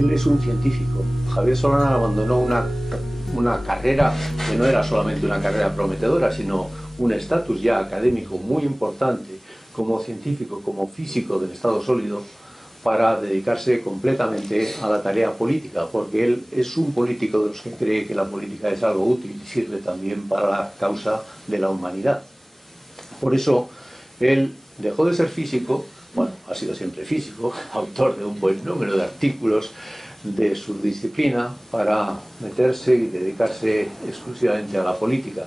Él es un científico. Javier Solana abandonó una carrera que no era solamente una carrera prometedora, sino un estatus ya académico muy importante como científico, como físico del estado sólido, para dedicarse completamente a la tarea política, porque él es un político de los que cree que la política es algo útil y sirve también para la causa de la humanidad. Por eso él dejó de ser físico, bueno, ha sido siempre físico, autor de un buen número de artículos de su disciplina, para meterse y dedicarse exclusivamente a la política.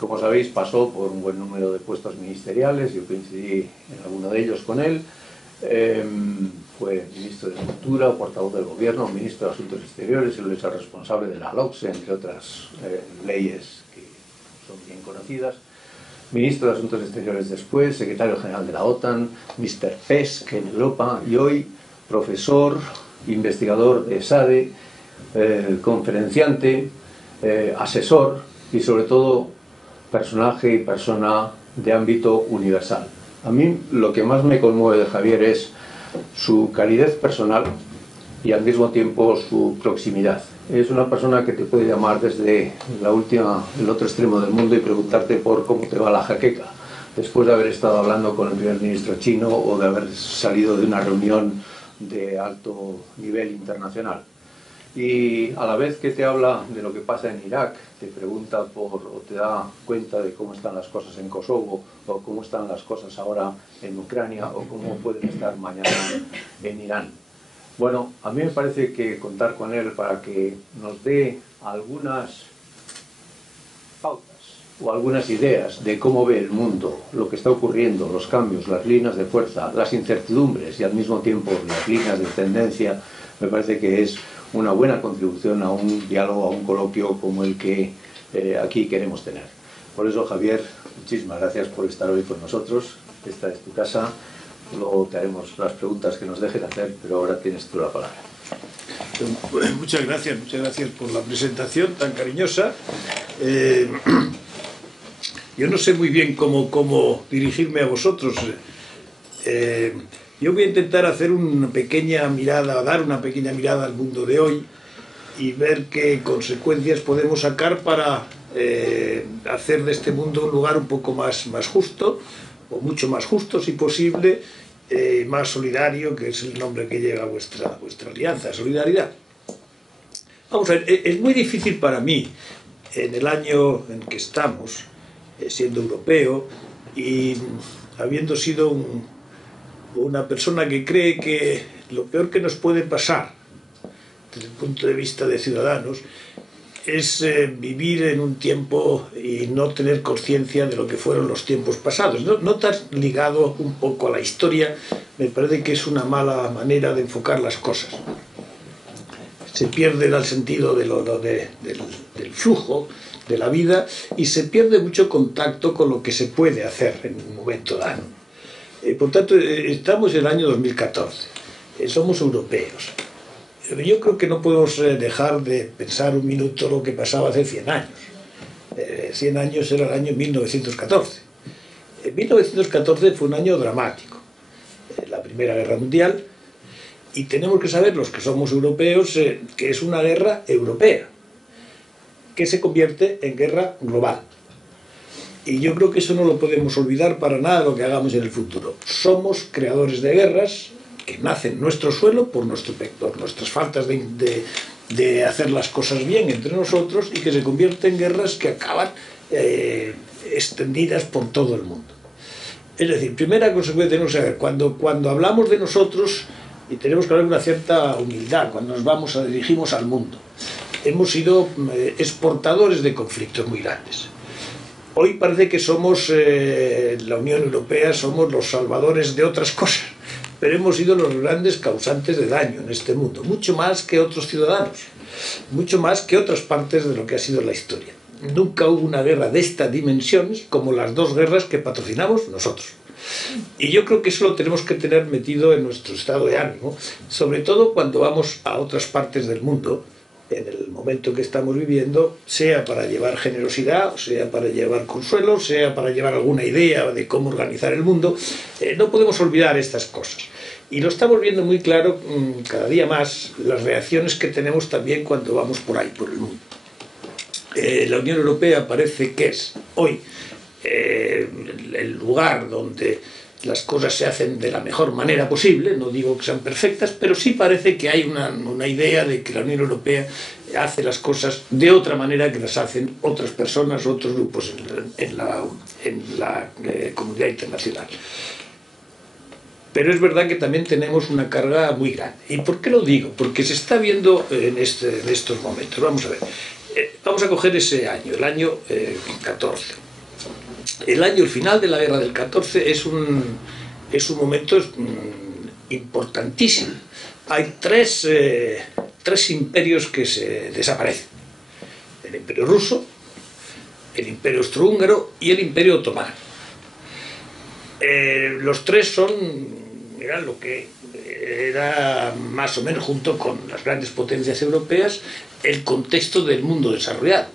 Como sabéis, pasó por un buen número de puestos ministeriales, yo coincidí en alguno de ellos con él. Fue ministro de Cultura, portavoz del Gobierno, ministro de Asuntos Exteriores, él es el responsable de la LOCSE, entre otras leyes que son bien conocidas. Ministro de Asuntos Exteriores después, secretario general de la OTAN, Mr. PESC en Europa, y hoy profesor, investigador de SADE, conferenciante, asesor y sobre todo personaje y persona de ámbito universal. A mí lo que más me conmueve de Javier es su calidez personal y al mismo tiempo su proximidad. Es una persona que te puede llamar desde el otro extremo del mundo y preguntarte por cómo te va la jaqueca, después de haber estado hablando con el primer ministro chino o de haber salido de una reunión de alto nivel internacional. Y a la vez que te habla de lo que pasa en Irak, te pregunta o te da cuenta de cómo están las cosas en Kosovo, o cómo están las cosas ahora en Ucrania, o cómo pueden estar mañana en Irán. Bueno, a mí me parece que contar con él para que nos dé algunas pautas o algunas ideas de cómo ve el mundo, lo que está ocurriendo, los cambios, las líneas de fuerza, las incertidumbres y al mismo tiempo las líneas de tendencia, me parece que es una buena contribución a un diálogo, a un coloquio como el que aquí queremos tener. Por eso, Javier, muchísimas gracias por estar hoy con nosotros. Esta es tu casa. Luego te haremos las preguntas que nos dejes hacer, pero ahora tienes tú la palabra. Muchas gracias por la presentación tan cariñosa. Yo no sé muy bien cómo dirigirme a vosotros. Yo voy a intentar hacer una pequeña mirada, dar una pequeña mirada al mundo de hoy y ver qué consecuencias podemos sacar para hacer de este mundo un lugar un poco más justo, o mucho más justo si posible, más solidario, que es el nombre que lleva vuestra alianza, Solidaridad. Vamos a ver, es muy difícil para mí, en el año en que estamos, siendo europeo y habiendo sido una persona que cree que lo peor que nos puede pasar desde el punto de vista de ciudadanos es vivir en un tiempo y no tener conciencia de lo que fueron los tiempos pasados. No estar ligado un poco a la historia, me parece que es una mala manera de enfocar las cosas. Se pierde el sentido del flujo de la vida y se pierde mucho contacto con lo que se puede hacer en un momento dado. Por tanto, estamos en el año 2014, somos europeos. Yo creo que no podemos dejar de pensar un minuto lo que pasaba hace 100 años. 100 años era el año 1914. 1914 fue un año dramático, la Primera Guerra Mundial, y tenemos que saber, los que somos europeos, que es una guerra europea, que se convierte en guerra global. Y yo creo que eso no lo podemos olvidar para nada lo que hagamos en el futuro. Somos creadores de guerras que nacen en nuestro suelo por nuestras faltas de hacer las cosas bien entre nosotros y que se convierten en guerras que acaban extendidas por todo el mundo. Es decir, primera consecuencia tenemos que saber, cuando hablamos de nosotros, y tenemos que hablar con una cierta humildad, cuando nos dirigimos al mundo, hemos sido exportadores de conflictos muy grandes. Hoy parece que somos, la Unión Europea, somos los salvadores de otras cosas, pero hemos sido los grandes causantes de daño en este mundo, mucho más que otros ciudadanos, mucho más que otras partes de lo que ha sido la historia. Nunca hubo una guerra de estas dimensiones como las dos guerras que patrocinamos nosotros. Y yo creo que eso lo tenemos que tener metido en nuestro estado de ánimo, sobre todo cuando vamos a otras partes del mundo, en el momento que estamos viviendo, sea para llevar generosidad, sea para llevar consuelo, sea para llevar alguna idea de cómo organizar el mundo, no podemos olvidar estas cosas. Y lo estamos viendo muy claro cada día más, las reacciones que tenemos también cuando vamos por ahí, por el mundo. La Unión Europea parece que es hoy el lugar donde las cosas se hacen de la mejor manera posible, no digo que sean perfectas, pero sí parece que hay una idea de que la Unión Europea hace las cosas de otra manera que las hacen otras personas, otros grupos en la comunidad internacional. Pero es verdad que también tenemos una carga muy grande. ¿Y por qué lo digo? Porque se está viendo en estos momentos. Vamos a ver. Vamos a coger ese año, el año 14. El final de la guerra del 14 es un momento importantísimo. Hay tres imperios que se desaparecen. El imperio ruso, el imperio austrohúngaro y el imperio otomano. Los tres eran lo que era más o menos, junto con las grandes potencias europeas, el contexto del mundo desarrollado.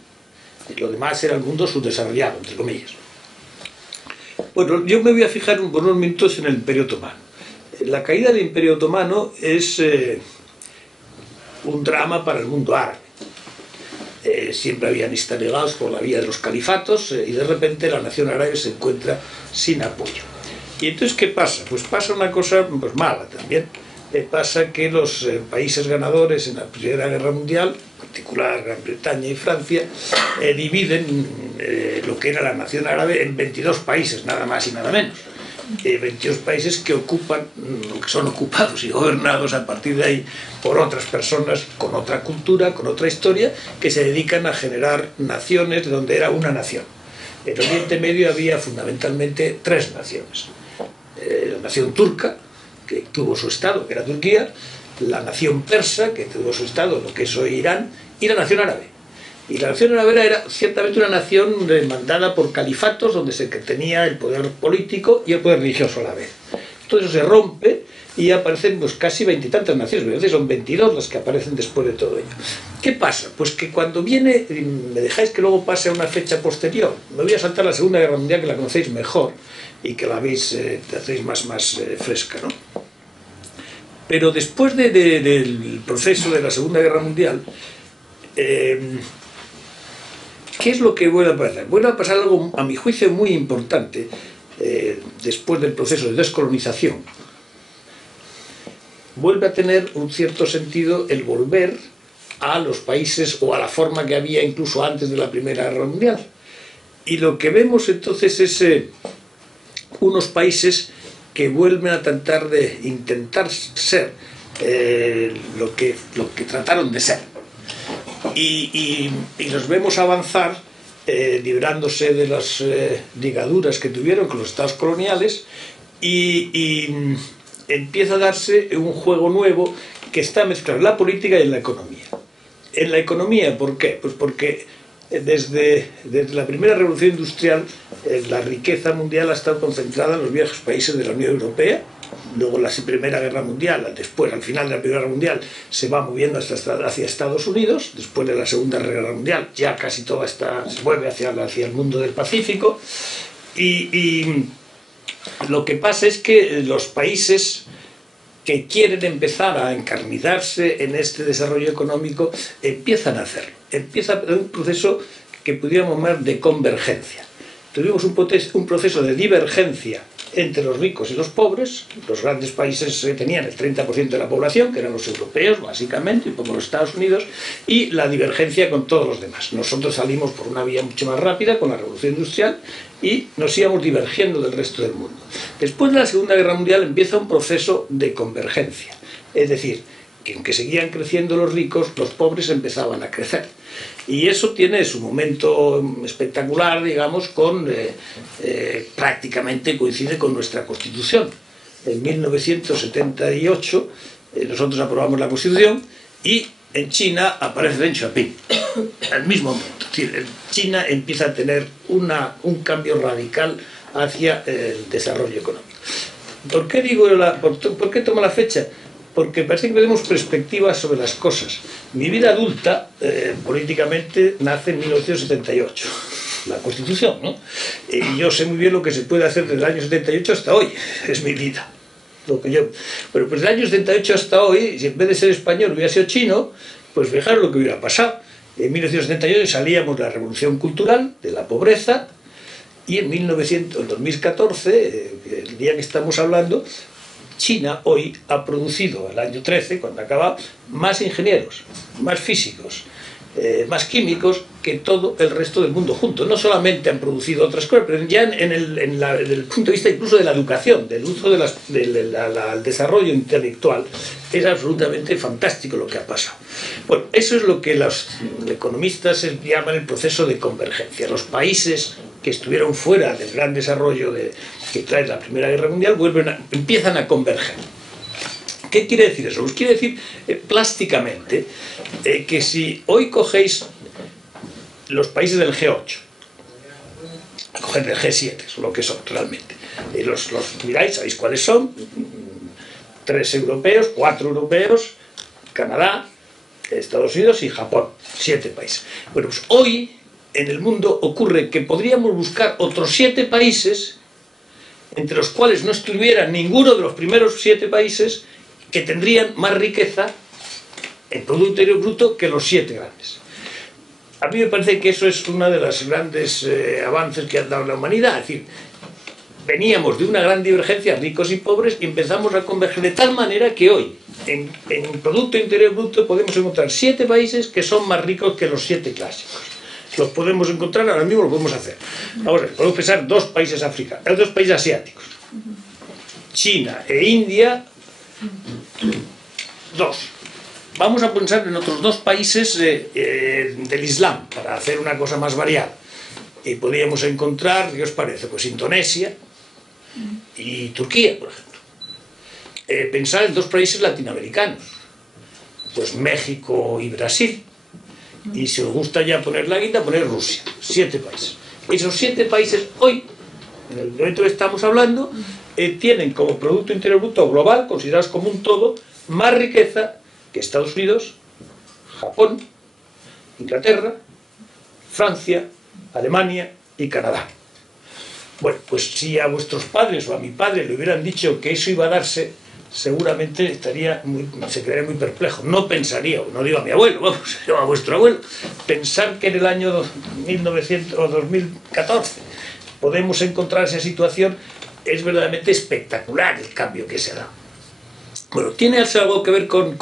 Y lo demás era el mundo subdesarrollado, entre comillas. Bueno, yo me voy a fijar por unos minutos en el Imperio Otomano. La caída del Imperio Otomano es un drama para el mundo árabe. Siempre habían estado ligados por la vía de los califatos y de repente la nación árabe se encuentra sin apoyo. ¿Y entonces qué pasa? Pues pasa una cosa pues mala también. Pasa que los países ganadores en la Primera Guerra Mundial, en particular Gran Bretaña y Francia, dividen lo que era la nación árabe en 22 países, nada más y nada menos. 22 países que ocupan, que son ocupados y gobernados a partir de ahí por otras personas con otra cultura, con otra historia, que se dedican a generar naciones donde era una nación. En Oriente Medio había fundamentalmente tres naciones. La nación turca, que tuvo su estado, que era Turquía, la nación persa, que tuvo su estado, lo que es hoy Irán, y la nación árabe. Y la nación árabe era ciertamente una nación mandada por califatos, donde se tenía el poder político y el poder religioso a la vez. Todo eso se rompe y aparecen pues, casi 20 y tantas naciones, a veces son 22 las que aparecen después de todo ello. ¿Qué pasa? Pues que cuando viene, me dejáis que luego pase a una fecha posterior, me voy a saltar la Segunda Guerra Mundial, que la conocéis mejor y que la veis, hacéis más fresca, ¿no? Pero después del proceso de la Segunda Guerra Mundial, ¿qué es lo que vuelve a pasar? Vuelve a pasar algo, a mi juicio, muy importante después del proceso de descolonización. Vuelve a tener un cierto sentido el volver a los países o a la forma que había incluso antes de la Primera Guerra Mundial. Y lo que vemos entonces es unos países que vuelven a intentar ser lo que trataron de ser. Y los vemos avanzar librándose de las ligaduras que tuvieron con los estados coloniales y empieza a darse un juego nuevo que está mezclado en la política y en la economía. En la economía, ¿por qué? Pues porque desde la primera revolución industrial la riqueza mundial ha estado concentrada en los viejos países de la Unión Europea. Luego la Primera Guerra Mundial, después al final de la Primera Guerra Mundial se va moviendo hacia Estados Unidos. Después de la Segunda Guerra Mundial ya casi toda se mueve hacia el mundo del Pacífico y lo que pasa es que los países que quieren empezar a encarnizarse en este desarrollo económico empiezan a hacerlo. Empieza un proceso que pudiéramos llamar de convergencia. Tuvimos un proceso de divergencia entre los ricos y los pobres. Los grandes países tenían el 30% de la población, que eran los europeos, básicamente, y como los Estados Unidos, y la divergencia con todos los demás. Nosotros salimos por una vía mucho más rápida con la revolución industrial y nos íbamos divergiendo del resto del mundo. Después de la Segunda Guerra Mundial empieza un proceso de convergencia, es decir, que aunque seguían creciendo los ricos, los pobres empezaban a crecer. Y eso tiene su momento espectacular, digamos, prácticamente coincide con nuestra Constitución. En 1978 nosotros aprobamos la Constitución y en China aparece Deng Xiaoping, al mismo momento. Es decir, China empieza a tener un cambio radical hacia el desarrollo económico. ¿Por qué tomo la fecha? porque parece que tenemos perspectivas sobre las cosas. Mi vida adulta, políticamente, nace en 1978, la Constitución, ¿no? Y yo sé muy bien lo que se puede hacer desde el año 78 hasta hoy, es mi vida. Bueno, pues desde el año 78 hasta hoy, si en vez de ser español hubiera sido chino, pues fijaros lo que hubiera pasado. En 1978 salíamos de la revolución cultural, de la pobreza, y en 2014, el día que estamos hablando, China hoy ha producido, el año 13, cuando acaba, más ingenieros, más físicos, más químicos que todo el resto del mundo junto. No solamente han producido otras cosas, pero ya desde el punto de vista incluso de la educación, del uso del desarrollo intelectual, es absolutamente fantástico lo que ha pasado. Bueno, eso es lo que los economistas llaman el proceso de convergencia. Los países que estuvieron fuera del gran desarrollo que trae la Primera Guerra Mundial empiezan a converger. ¿Qué quiere decir eso? Pues quiere decir plásticamente que si hoy cogéis los países del G8, coged del G7, son lo que son realmente, los miráis, sabéis cuáles son, 3 europeos, 4 europeos, Canadá, Estados Unidos y Japón, 7 países. Bueno, pues hoy en el mundo ocurre que podríamos buscar otros 7 países, entre los cuales no estuviera ninguno de los primeros 7 países, que tendrían más riqueza en Producto Interior Bruto que los 7 grandes. A mí me parece que eso es uno de los grandes avances que ha dado la humanidad. Es decir, veníamos de una gran divergencia, ricos y pobres, y empezamos a converger de tal manera que hoy, en Producto Interior Bruto, podemos encontrar 7 países que son más ricos que los 7 clásicos. Los podemos encontrar, ahora mismo lo podemos hacer. Ahora, podemos pensar 2 países africanos, 2 países asiáticos. China e India, 2. Vamos a pensar en otros 2 países del Islam, para hacer una cosa más variada. Y podríamos encontrar, ¿qué os parece? Pues Indonesia y Turquía, por ejemplo. Pensar en 2 países latinoamericanos, pues México y Brasil. Y si os gusta ya poner la guita, poner Rusia. 7 países. Esos 7 países hoy, en el momento que estamos hablando, tienen como Producto Interior Bruto global, considerados como un todo, más riqueza que Estados Unidos, Japón, Inglaterra, Francia, Alemania y Canadá. Bueno, pues si a vuestros padres o a mi padre le hubieran dicho que eso iba a darse, seguramente se quedaría muy perplejo. No pensaría, no digo a mi abuelo, vamos, a vuestro abuelo, pensar que en el año 1900 o 2014 podemos encontrar esa situación, es verdaderamente espectacular el cambio que se da. Bueno, ¿tiene algo que ver con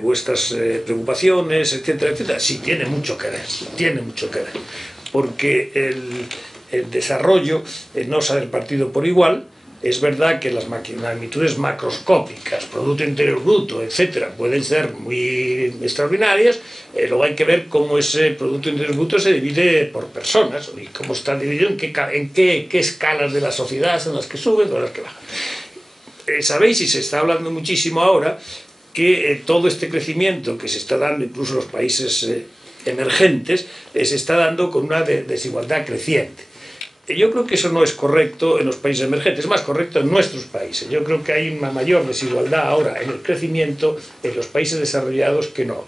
vuestras preocupaciones, etcétera, etcétera? Sí, tiene mucho que ver, porque el desarrollo no se ha repartido por igual. Es verdad que las magnitudes macroscópicas, Producto Interior Bruto, etcétera, pueden ser muy extraordinarias. Luego hay que ver cómo ese Producto Interior Bruto se divide por personas y cómo está dividido, en qué escalas de la sociedad son las que suben o las que bajan. Sabéis, y se está hablando muchísimo ahora, que todo este crecimiento que se está dando, incluso en los países emergentes, se está dando con una desigualdad creciente. Yo creo que eso no es correcto en los países emergentes, es más correcto en nuestros países. Yo creo que hay una mayor desigualdad ahora en el crecimiento en los países desarrollados que no.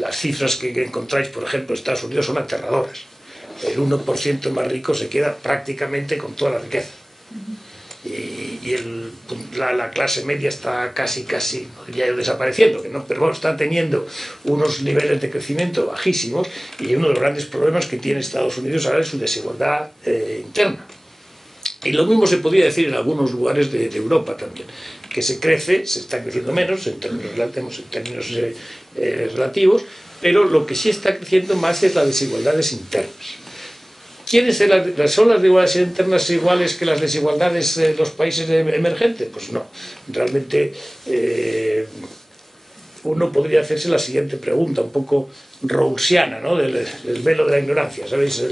Las cifras que encontráis, por ejemplo, en Estados Unidos son aterradoras. El 1% más rico se queda prácticamente con toda la riqueza. Y la clase media está casi ya desapareciendo, pero bueno, está teniendo unos niveles de crecimiento bajísimos, y uno de los grandes problemas que tiene Estados Unidos ahora es su desigualdad interna. Y lo mismo se podría decir en algunos lugares de Europa también, que se está creciendo menos en términos relativos, pero lo que sí está creciendo más es las desigualdades internas. ¿Son las desigualdades internas iguales que las desigualdades de los países emergentes? Pues no. Realmente uno podría hacerse la siguiente pregunta, un poco rawlsiana, ¿no? del velo de la ignorancia. ¿Sabéis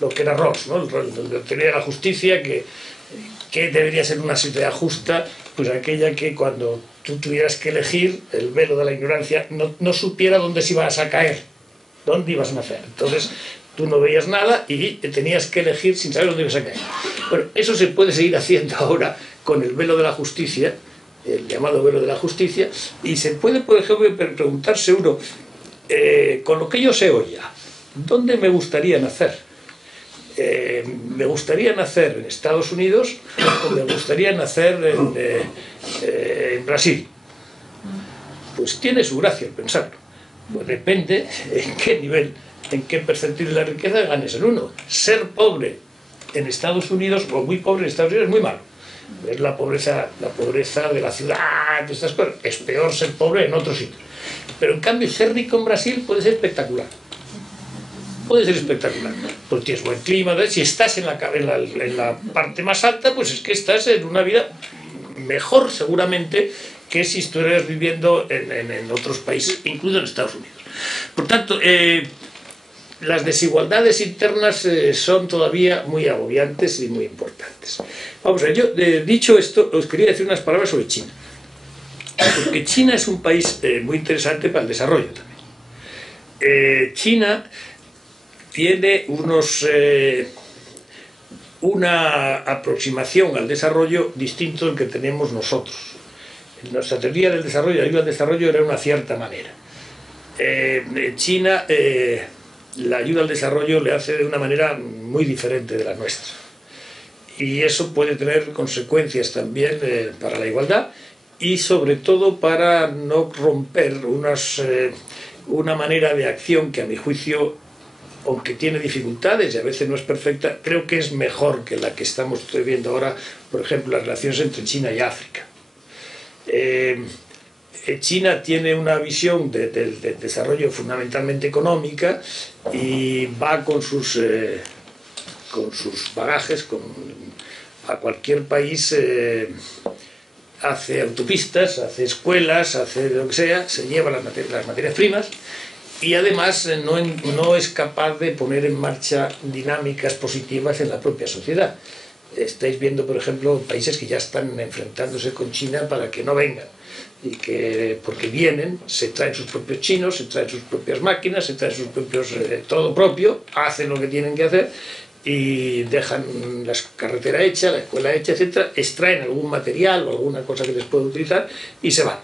lo que era Rawls, ¿no? La teoría de la justicia, que debería ser una sociedad justa? Pues aquella que cuando tú tuvieras que elegir, el velo de la ignorancia no supiera dónde se ibas a caer, dónde ibas a nacer. Entonces tú no veías nada y te tenías que elegir sin saber dónde ibas a caer. Bueno, eso se puede seguir haciendo ahora con el velo de la justicia, el llamado velo de la justicia, y se puede, por ejemplo, preguntarse uno, con lo que yo sé hoy ya, ¿dónde me gustaría nacer? ¿Me gustaría nacer en Estados Unidos o me gustaría nacer en Brasil? Pues tiene su gracia el pensarlo. Pues depende en qué nivel, en qué percentil de la riqueza ganes el uno. Ser pobre en Estados Unidos o muy pobre en Estados Unidos es muy malo. Es la pobreza de la ciudad, de estas cosas. Es peor ser pobre en otros sitios. Pero en cambio ser rico en Brasil puede ser espectacular. Puede ser espectacular, porque tienes buen clima. Si estás en la parte más alta, pues es que estás en una vida mejor seguramente que si estuvieras viviendo en otros países, incluido en Estados Unidos. Por tanto, las desigualdades internas son todavía muy agobiantes y muy importantes. Vamos a ver, yo, dicho esto, os quería decir unas palabras sobre China. Porque China es un país muy interesante para el desarrollo también. China tiene una aproximación al desarrollo distinto del que tenemos nosotros. Nuestra teoría del desarrollo, la ayuda al desarrollo era de una cierta manera. China, la ayuda al desarrollo le hace de una manera muy diferente de la nuestra. Y eso puede tener consecuencias también para la igualdad y sobre todo para no romper una manera de acción que a mi juicio, aunque tiene dificultades y a veces no es perfecta, creo que es mejor que la que estamos viendo ahora, por ejemplo, las relaciones entre China y África. China tiene una visión del desarrollo fundamentalmente económica y va con sus bagajes, a cualquier país, hace autopistas, hace escuelas, hace lo que sea, se lleva las materias primas y además no es capaz de poner en marcha dinámicas positivas en la propia sociedad. Estáis viendo, por ejemplo, países que ya están enfrentándose con China para que no vengan. Y porque vienen, se traen sus propios chinos, se traen sus propias máquinas, se traen sus propios, todo propio, hacen lo que tienen que hacer y dejan la carretera hecha, la escuela hecha, etc. Extraen algún material o alguna cosa que les pueda utilizar y se van.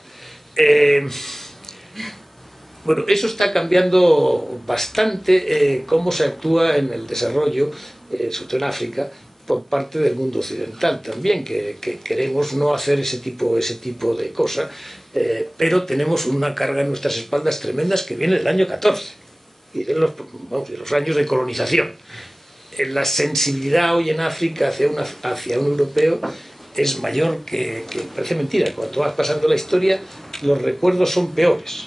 Bueno, eso está cambiando bastante cómo se actúa en el desarrollo, sobre todo en África, por parte del mundo occidental también, que queremos no hacer ese tipo de cosas, pero tenemos una carga en nuestras espaldas tremendas que viene del año 14 y de los años de colonización. La sensibilidad hoy en África hacia un europeo es mayor que parece mentira. Cuando vas pasando la historia, los recuerdos son peores.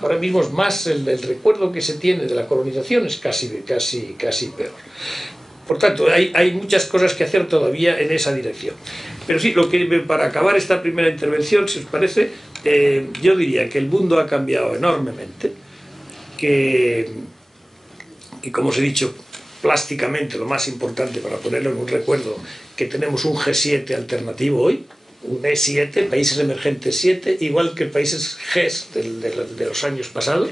Ahora mismo es más el recuerdo que se tiene de la colonización es casi peor. Por tanto, hay muchas cosas que hacer todavía en esa dirección. Pero sí, para acabar esta primera intervención, si os parece, yo diría que el mundo ha cambiado enormemente, que como os he dicho, plásticamente lo más importante para ponerlo en un recuerdo, que tenemos un G7 alternativo hoy, un E7, países emergentes 7, igual que países Gs de los años pasados,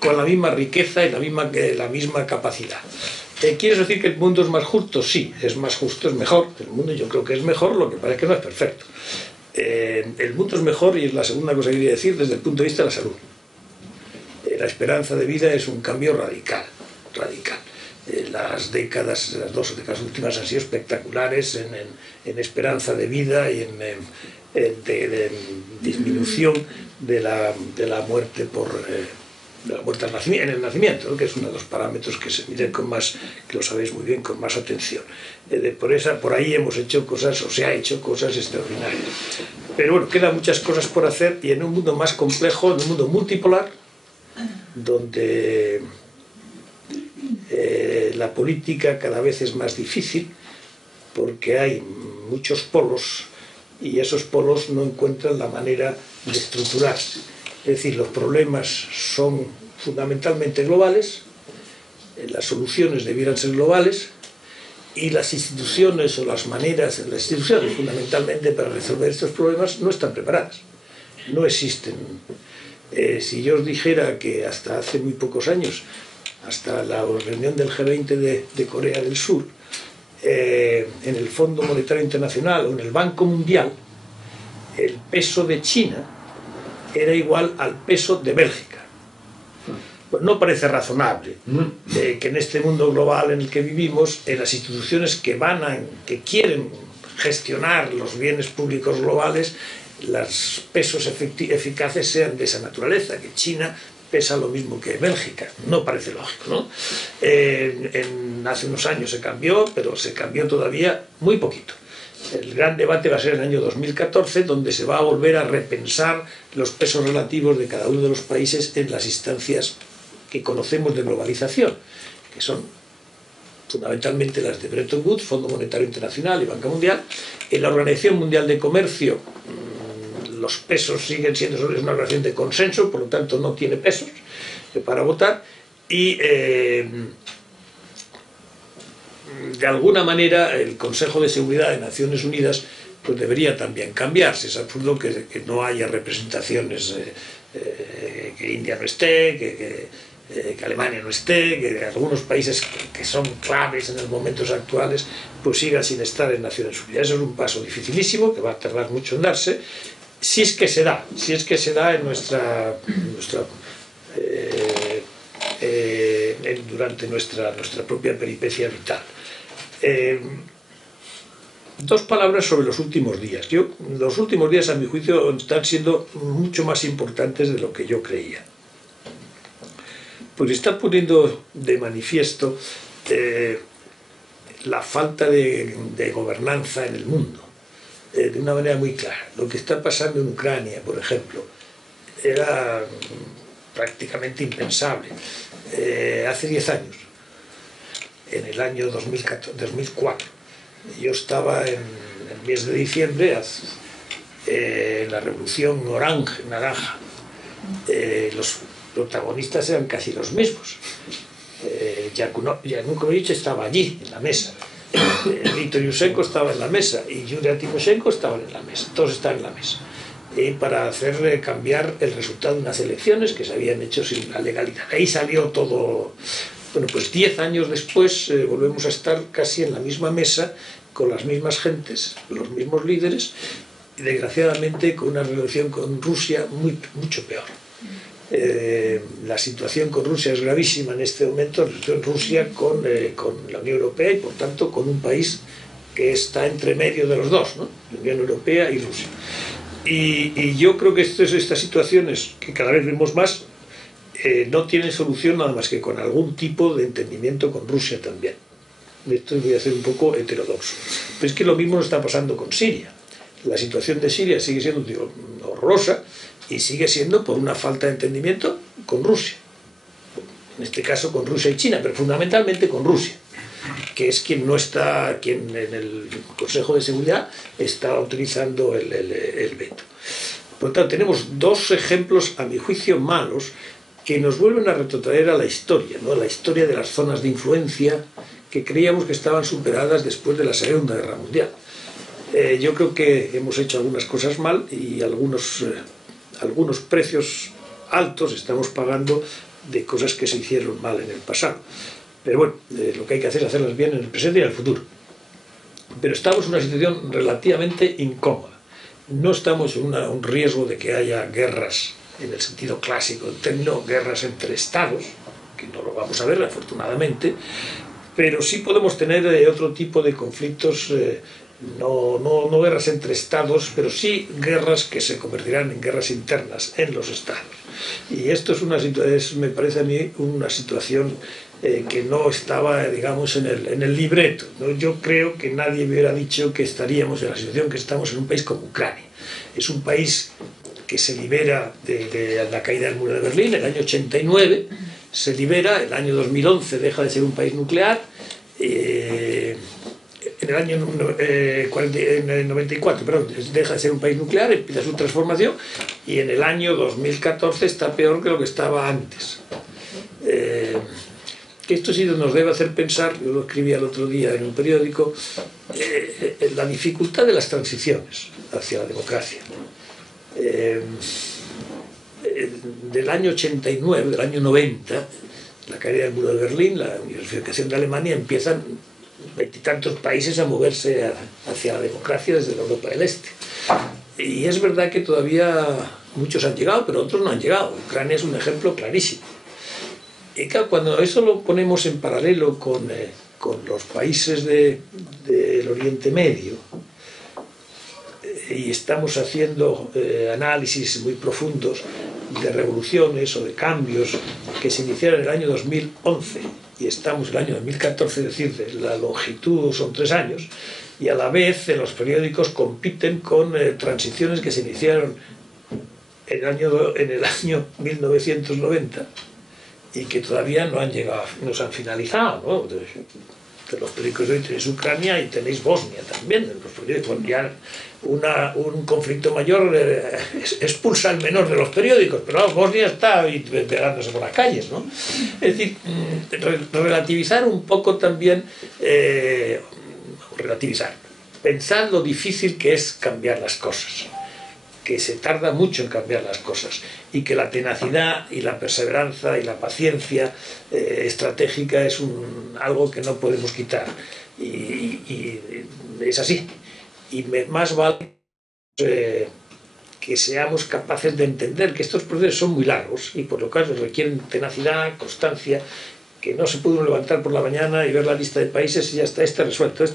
con la misma riqueza y la misma capacidad. ¿Quieres decir que el mundo es más justo? Sí, es más justo, es mejor. El mundo yo creo que es mejor, lo que pasa es que no es perfecto. El mundo es mejor, y es la segunda cosa que quería decir, desde el punto de vista de la salud. La esperanza de vida es un cambio radical. Las dos décadas últimas han sido espectaculares en esperanza de vida y en disminución de la muerte en el nacimiento, ¿no? Que es uno de los parámetros que se miden que lo sabéis muy bien, con más atención. Por ahí hemos hecho cosas, o se ha hecho cosas extraordinarias. Pero bueno, quedan muchas cosas por hacer y en un mundo más complejo, en un mundo multipolar, donde la política cada vez es más difícil, porque hay muchos polos y esos polos no encuentran la manera de estructurarse. Es decir, los problemas son fundamentalmente globales, las soluciones debieran ser globales y las instituciones o las instituciones fundamentalmente para resolver estos problemas no están preparadas, no existen. Si yo os dijera que hasta hace muy pocos años, hasta la reunión del G20 de Corea del Sur, en el Fondo Monetario Internacional o en el Banco Mundial, el peso de China era igual al peso de Bélgica. Pues no parece razonable que en este mundo global en el que vivimos, en las instituciones que quieren gestionar los bienes públicos globales, los pesos eficaces sean de esa naturaleza, que China pesa lo mismo que Bélgica. No parece lógico, ¿no? Hace unos años se cambió, pero se cambió todavía muy poquito. El gran debate va a ser en el año 2014, donde se va a volver a repensar los pesos relativos de cada uno de los países en las instancias que conocemos de globalización, que son fundamentalmente las de Bretton Woods, Fondo Monetario Internacional y Banca Mundial. En la Organización Mundial de Comercio, los pesos siguen siendo una organización de consenso, por lo tanto no tiene pesos para votar, y de alguna manera el Consejo de Seguridad de Naciones Unidas pues debería también cambiarse. Es absurdo que no haya representaciones, que India no esté, que Alemania no esté, que algunos países que son claves en los momentos actuales pues sigan sin estar en Naciones Unidas. Eso es un paso dificilísimo que va a tardar mucho en darse, si es que se da en durante nuestra propia peripecia vital. Dos palabras sobre los últimos días. Los últimos días, a mi juicio, están siendo mucho más importantes de lo que yo creía. Pues está poniendo de manifiesto la falta de gobernanza en el mundo, de una manera muy clara. Lo que está pasando en Ucrania, por ejemplo, era prácticamente impensable. Hace 10 años, en el año 2004, yo estaba en el mes de diciembre en la Revolución Naranja. Los protagonistas eran casi los mismos. Yanukovych estaba allí, en la mesa. Viktor Yushchenko estaba en la mesa y Yulia Tymoshenko estaban en la mesa. Todos estaban en la mesa. Para hacer cambiar el resultado de unas elecciones que se habían hecho sin la legalidad. Ahí salió todo. Bueno, pues 10 años después volvemos a estar casi en la misma mesa, con las mismas gentes, los mismos líderes, y desgraciadamente con una relación con Rusia mucho peor. La situación con Rusia es gravísima en este momento, la situación Rusia con la Unión Europea y por tanto con un país que está entre medio de los dos, ¿no? La Unión Europea y Rusia. Y yo creo que estas situaciones que cada vez vemos más no tienen solución nada más que con algún tipo de entendimiento con Rusia también. Esto voy a ser un poco heterodoxo. Pero es que lo mismo nos está pasando con Siria. La situación de Siria sigue siendo horrorosa y sigue siendo por una falta de entendimiento con Rusia. En este caso con Rusia y China, pero fundamentalmente con Rusia, que es quien en el Consejo de Seguridad está utilizando el veto. Por lo tanto, tenemos dos ejemplos, a mi juicio, malos, que nos vuelven a retrotraer a la historia, ¿no? La historia de las zonas de influencia que creíamos que estaban superadas después de la Segunda Guerra Mundial. Yo creo que hemos hecho algunas cosas mal y algunos precios altos estamos pagando de cosas que se hicieron mal en el pasado. Pero bueno, lo que hay que hacer es hacerlas bien en el presente y en el futuro. Pero estamos en una situación relativamente incómoda. No estamos en un riesgo de que haya guerras en el sentido clásico del término, guerras entre estados, que no lo vamos a ver afortunadamente, pero sí podemos tener otro tipo de conflictos, no guerras entre estados, pero sí guerras que se convertirán en guerras internas en los estados. Y esto me parece a mí una situación que no estaba, digamos, en el libreto, ¿no? Yo creo que nadie me hubiera dicho que estaríamos en la situación que estamos en un país como Ucrania. Es un país que se libera de la caída del muro de Berlín en el año 89, se libera, el año 2011 deja de ser un país nuclear, en el año 94, perdón, deja de ser un país nuclear, empieza su transformación y en el año 2014 está peor que lo que estaba antes. Que esto sí nos debe hacer pensar, yo lo escribí el otro día en un periódico, la dificultad de las transiciones hacia la democracia. Del año 89, del año 90, la caída del muro de Berlín, la unificación de Alemania, empiezan veintitantos países a moverse hacia la democracia desde la Europa del Este. Y es verdad que todavía muchos han llegado, pero otros no han llegado. Ucrania es un ejemplo clarísimo. Y claro, cuando eso lo ponemos en paralelo con los países del Oriente Medio, y estamos haciendo análisis muy profundos de revoluciones o de cambios que se iniciaron en el año 2011 y estamos en el año 2014, es decir, la longitud son 3 años, y a la vez los periódicos compiten con transiciones que se iniciaron en el año 1990 y que todavía no han llegado, no se han finalizado, ¿no? De los periódicos de hoy tenéis Ucrania y tenéis Bosnia también. Los periódicos, ya un conflicto mayor expulsa al menor de los periódicos, pero Bosnia está pegándose por las calles, ¿no? Es decir, relativizar un poco también, pensar lo difícil que es cambiar las cosas, que se tarda mucho en cambiar las cosas y que la tenacidad y la perseverancia y la paciencia estratégica es algo que no podemos quitar y es así, y más vale que seamos capaces de entender que estos procesos son muy largos y por lo tanto requieren tenacidad, constancia, que no se puede levantar por la mañana y ver la lista de países y ya está, este resuelto,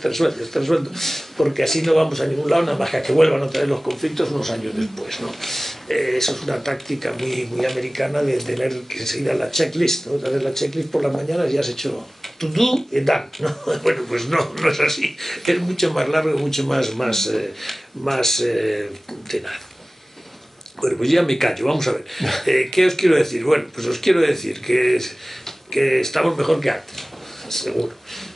porque así no vamos a ningún lado, nada más que vuelvan otra vez los conflictos unos años después, ¿no? Eso es una táctica muy, muy americana de tener que seguir la checklist, ¿no? Hacer la checklist por la mañana y ya has hecho to do y done, ¿no? Bueno, pues no es así, es mucho más largo y mucho más tenaz. Bueno, pues ya me callo, vamos a ver. ¿Qué os quiero decir? Bueno, pues os quiero decir que estamos mejor que antes, seguro,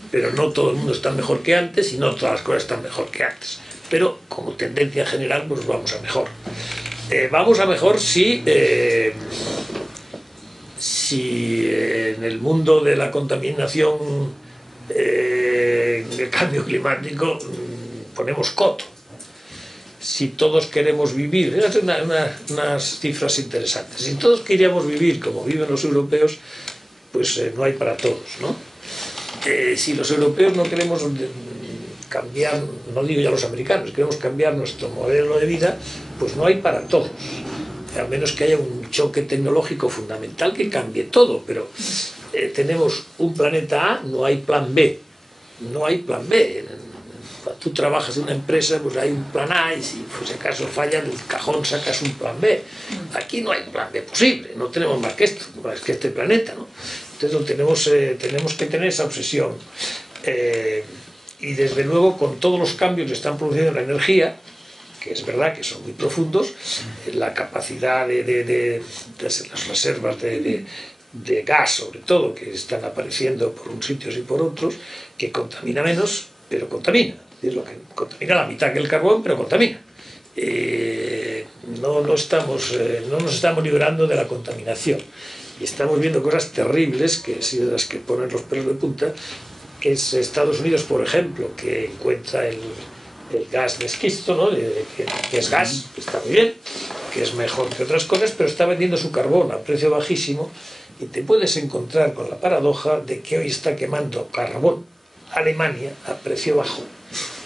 pero no todo el mundo está mejor que antes y no todas las cosas están mejor que antes, pero como tendencia general pues vamos a mejor. Vamos a mejor si en el mundo de la contaminación, del cambio climático, ponemos coto. Si todos queremos vivir, voy a hacer unas cifras interesantes, si todos queríamos vivir como viven los europeos, pues no hay para todos, ¿no? Si los europeos no queremos cambiar, no digo ya los americanos, queremos cambiar nuestro modelo de vida, pues no hay para todos, a menos que haya un choque tecnológico fundamental que cambie todo, pero tenemos un planeta A, no hay plan B, no hay plan B. Cuando tú trabajas en una empresa, pues hay un plan A y si pues acaso falla del cajón sacas un plan B. Aquí no hay plan B posible, no tenemos más que esto, más que este planeta, ¿no? Entonces tenemos que tener esa obsesión. Y desde luego con todos los cambios que están produciendo en la energía, que es verdad que son muy profundos, la capacidad de las reservas de gas, sobre todo, que están apareciendo por unos sitios y por otros, que contamina menos, pero contamina. Es lo que contamina la mitad que el carbón, pero contamina. No nos estamos librando de la contaminación. Y estamos viendo cosas terribles, que sí, de las que ponen los pelos de punta, que es Estados Unidos, por ejemplo, que encuentra el gas de esquisto, ¿no? Que es gas, que está muy bien, que es mejor que otras cosas, pero está vendiendo su carbón a precio bajísimo y te puedes encontrar con la paradoja de que hoy está quemando carbón Alemania a precio bajo.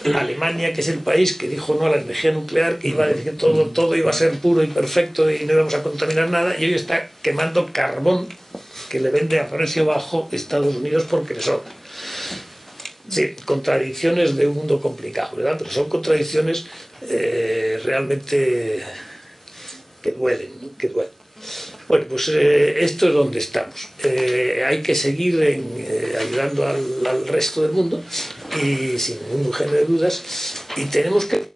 Alemania, que es el país que dijo no a la energía nuclear, que iba a decir que todo iba a ser puro y perfecto y no íbamos a contaminar nada, y hoy está quemando carbón que le vende a precio bajo Estados Unidos porque le sobra. Sí, contradicciones de un mundo complicado, ¿verdad? Pero son contradicciones realmente que duelen, ¿no? Que duelen. Bueno, pues esto es donde estamos. Hay que seguir ayudando al resto del mundo y sin ningún género de dudas, y tenemos que ver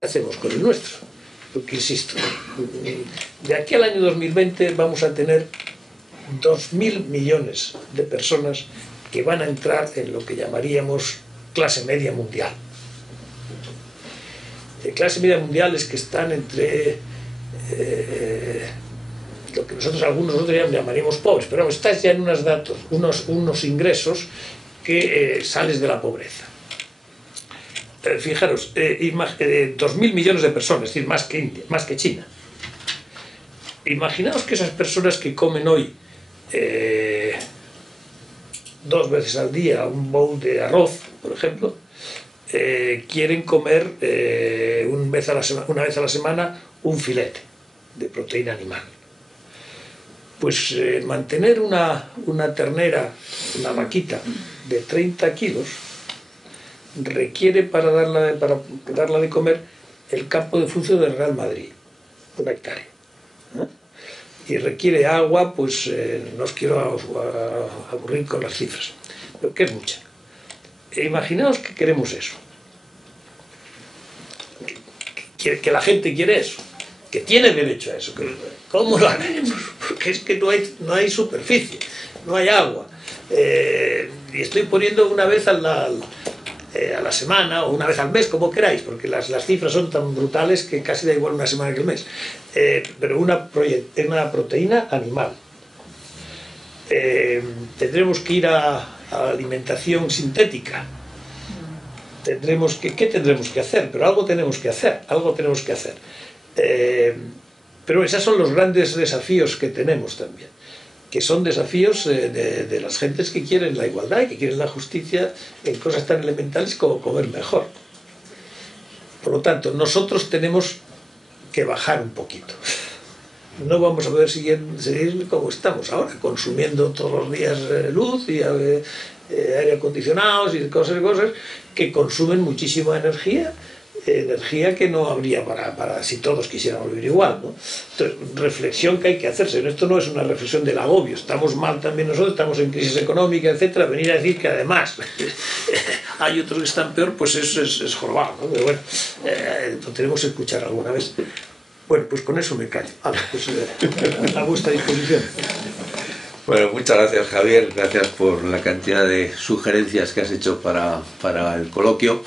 qué hacemos con el nuestro, porque insisto, de aquí al año 2020 vamos a tener 2.000 millones de personas que van a entrar en lo que llamaríamos clase media mundial. Clase media mundial es que están entre lo que algunos llamaríamos pobres, pero estás ya en unos datos, unos ingresos que sales de la pobreza. Fijaros, 2.000 millones de personas, es decir, más que India, más que China. Imaginaos que esas personas que comen hoy 2 veces al día un bowl de arroz, por ejemplo, quieren comer una vez a la semana un filete de proteína animal. Pues mantener una ternera, una vaquita de 30 kilos, requiere para darla de comer el campo de fútbol del Real Madrid, 1 hectárea. Y requiere agua, pues no os quiero aburrir con las cifras, pero que es mucha. Imaginaos que queremos eso, que la gente quiere eso, que tiene derecho a eso. ¿Cómo lo haremos? Porque es que no hay superficie, no hay agua. Y estoy poniendo una vez a la semana o una vez al mes, como queráis, porque las cifras son tan brutales que casi da igual una semana que el mes. Pero una proteína animal. Tendremos que ir a alimentación sintética. ¿Qué tendremos que hacer? Pero algo tenemos que hacer, pero esos son los grandes desafíos que tenemos también, que son desafíos de las gentes que quieren la igualdad y que quieren la justicia en cosas tan elementales como comer mejor. Por lo tanto, nosotros tenemos que bajar un poquito. No vamos a poder seguir como estamos ahora, consumiendo todos los días luz y aire acondicionados y cosas que consumen muchísima energía que no habría para si todos quisiéramos vivir igual, ¿no? Entonces, reflexión que hay que hacerse. Esto no es una reflexión del agobio, estamos mal también nosotros, estamos en crisis económica, etcétera. Venir a decir que además hay otros que están peor, pues eso es jorobado, ¿no? Pero bueno, lo tenemos que escuchar alguna vez. Bueno, pues con eso me callo. Pues, a vuestra disposición. Bueno, muchas gracias, Javier, gracias por la cantidad de sugerencias que has hecho para el coloquio,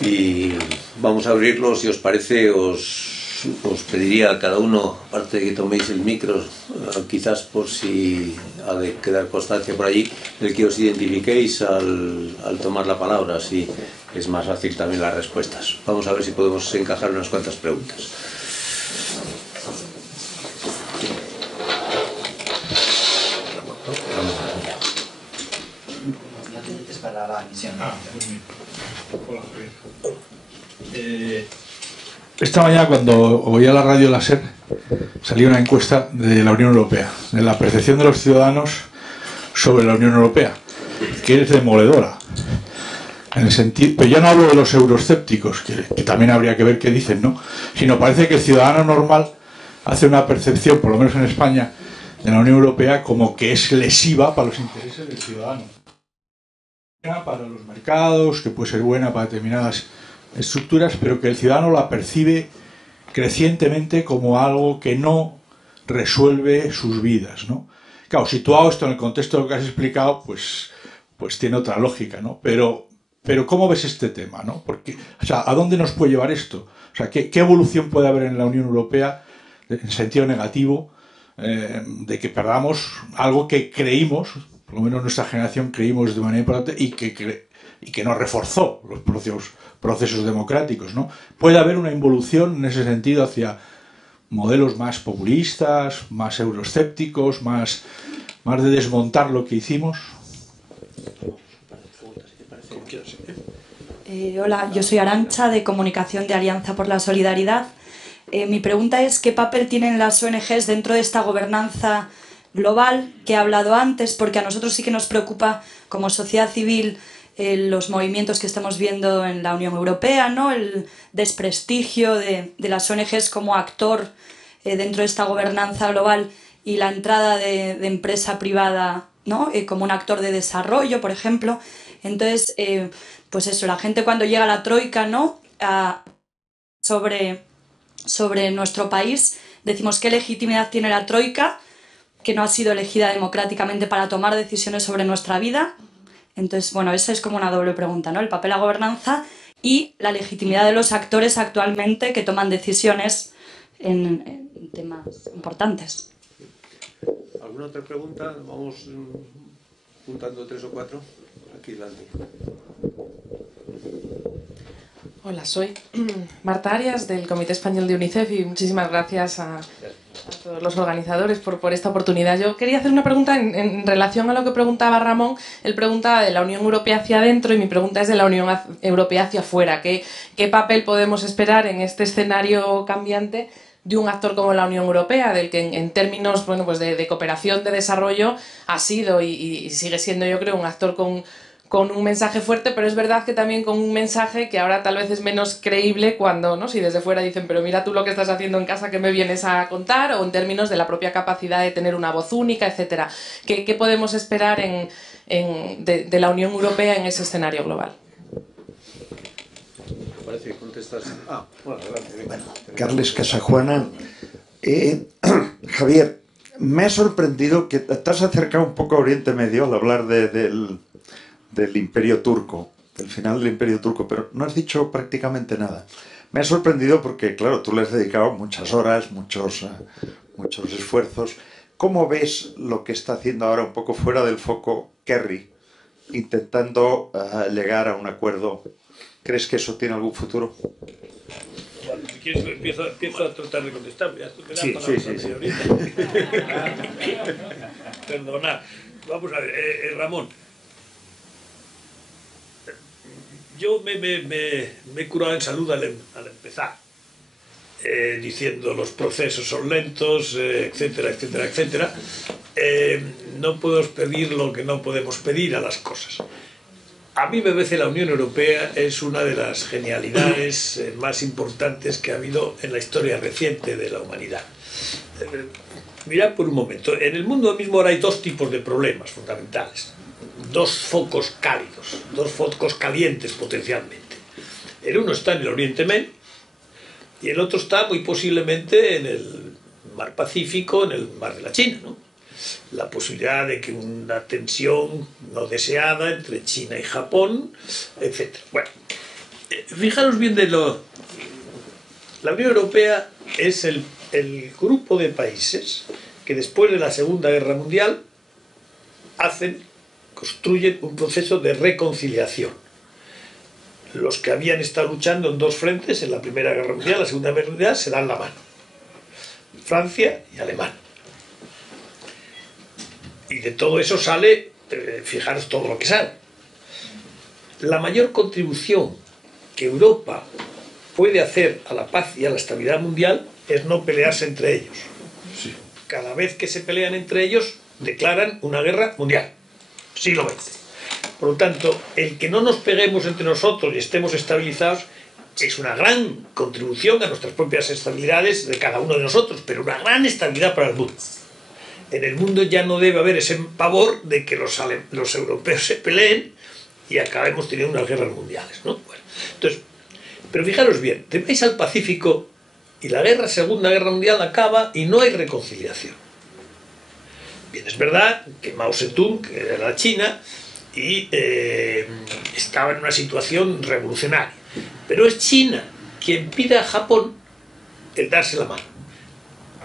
y vamos a abrirlo. Si os parece, os pediría a cada uno, aparte de que toméis el micro, quizás por si ha de quedar constancia por allí, el que os identifiquéis al tomar la palabra, así es más fácil también las respuestas. Vamos a ver si podemos encajar unas cuantas preguntas. Para la misión. Hola, Javier. Esta mañana, cuando oía la radio la SER, salió una encuesta de la Unión Europea, de la percepción de los ciudadanos sobre la Unión Europea, que es demoledora. En el sentido, pero ya no hablo de los euroscépticos, que también habría que ver qué dicen, ¿no? Sino parece que el ciudadano normal hace una percepción, por lo menos en España, de la Unión Europea como que es lesiva para los intereses del ciudadano. Para los mercados, que puede ser buena para determinadas estructuras, pero que el ciudadano la percibe crecientemente como algo que no resuelve sus vidas, ¿no? Claro, situado esto en el contexto de lo que has explicado, pues tiene otra lógica, ¿no? Pero ¿cómo ves este tema, ¿no? Porque, o sea, ¿a dónde nos puede llevar esto? O sea, ¿qué evolución puede haber en la Unión Europea en sentido negativo, de que perdamos algo que creímos, por lo menos nuestra generación creímos de manera importante, y que nos reforzó los procesos democráticos, ¿no? ¿Puede haber una involución en ese sentido hacia modelos más populistas, más euroscépticos, más de desmontar lo que hicimos? Hola, yo soy Arantxa, de Comunicación de Alianza por la Solidaridad. Mi pregunta es, ¿qué papel tienen las ONGs dentro de esta gobernanza global que he hablado antes? Porque a nosotros sí que nos preocupa como sociedad civil los movimientos que estamos viendo en la Unión Europea, ¿no? El desprestigio de las ONGs como actor dentro de esta gobernanza global y la entrada de empresa privada, ¿no? Como un actor de desarrollo, por ejemplo. Entonces, pues eso, la gente cuando llega a la troika, ¿no? Sobre nuestro país, decimos qué legitimidad tiene la troika, que no ha sido elegida democráticamente para tomar decisiones sobre nuestra vida. Entonces, bueno, esa es como una doble pregunta, ¿no? El papel de la gobernanza y la legitimidad de los actores actualmente que toman decisiones en temas importantes. ¿Alguna otra pregunta? Vamos juntando 3 o 4. Aquí delante. Hola, soy Marta Arias del Comité Español de UNICEF y muchísimas gracias a todos los organizadores por esta oportunidad. Yo quería hacer una pregunta en relación a lo que preguntaba Ramón. Él preguntaba de la Unión Europea hacia adentro y mi pregunta es de la Unión Europea hacia afuera. ¿Qué papel podemos esperar en este escenario cambiante de un actor como la Unión Europea, del que en términos pues de cooperación, de desarrollo, ha sido y sigue siendo, yo creo, un actor con un mensaje fuerte, pero es verdad que también con un mensaje que ahora tal vez es menos creíble cuando, ¿no? Si desde fuera dicen, pero mira tú lo que estás haciendo en casa, ¿qué me vienes a contar? O en términos de la propia capacidad de tener una voz única, etcétera. ¿Qué podemos esperar de la Unión Europea en ese escenario global? Parece que contestas. Bueno, adelante. Carles Casajuana. Javier, me ha sorprendido que te has acercado un poco a Oriente Medio al hablar del Imperio Turco, del final del Imperio Turco, pero no has dicho prácticamente nada. Me ha sorprendido porque, claro, tú le has dedicado muchas horas, muchos esfuerzos. ¿Cómo ves lo que está haciendo ahora un poco fuera del foco Kerry, intentando llegar a un acuerdo? ¿Crees que eso tiene algún futuro? Bueno, si quieres, empiezo a tratar de contestar. Sí. Perdona. Vamos a ver, Ramón. Yo me he curado en salud al empezar, diciendo los procesos son lentos, etcétera, etcétera, etcétera. No podemos pedir lo que no podemos pedir a las cosas. A mí me parece la Unión Europea es una de las genialidades más importantes que ha habido en la historia reciente de la humanidad. Mirad por un momento, en el mundo mismo ahora hay dos tipos de problemas fundamentales. Dos focos cálidos, dos focos calientes potencialmente. El uno está en el Oriente Medio y el otro está muy posiblemente en el Mar Pacífico, en el Mar de la China, ¿no? La posibilidad de que una tensión no deseada entre China y Japón, etc. Bueno, fijaros bien la Unión Europea es el grupo de países que después de la Segunda Guerra Mundial construyen un proceso de reconciliación. Los que habían estado luchando en dos frentes en la Primera Guerra Mundial, la Segunda Guerra Mundial, se dan la mano. Francia y Alemania. Y de todo eso sale, fijaros todo lo que sale. La mayor contribución que Europa puede hacer a la paz y a la estabilidad mundial es no pelearse entre ellos. Cada vez que se pelean entre ellos, declaran una guerra mundial. Siglo XX. Por lo tanto, el que no nos peguemos entre nosotros y estemos estabilizados es una gran contribución a nuestras propias estabilidades de cada uno de nosotros, pero una gran estabilidad para el mundo. En el mundo ya no debe haber ese pavor de que los europeos se peleen y acabemos teniendo unas guerras mundiales, ¿no? Bueno, entonces, pero fijaros bien, te vais al Pacífico y la Segunda Guerra Mundial acaba y no hay reconciliación. Bien, es verdad que Mao Zedong, que era la China, y estaba en una situación revolucionaria, pero es China quien pide a Japón el darse la mano.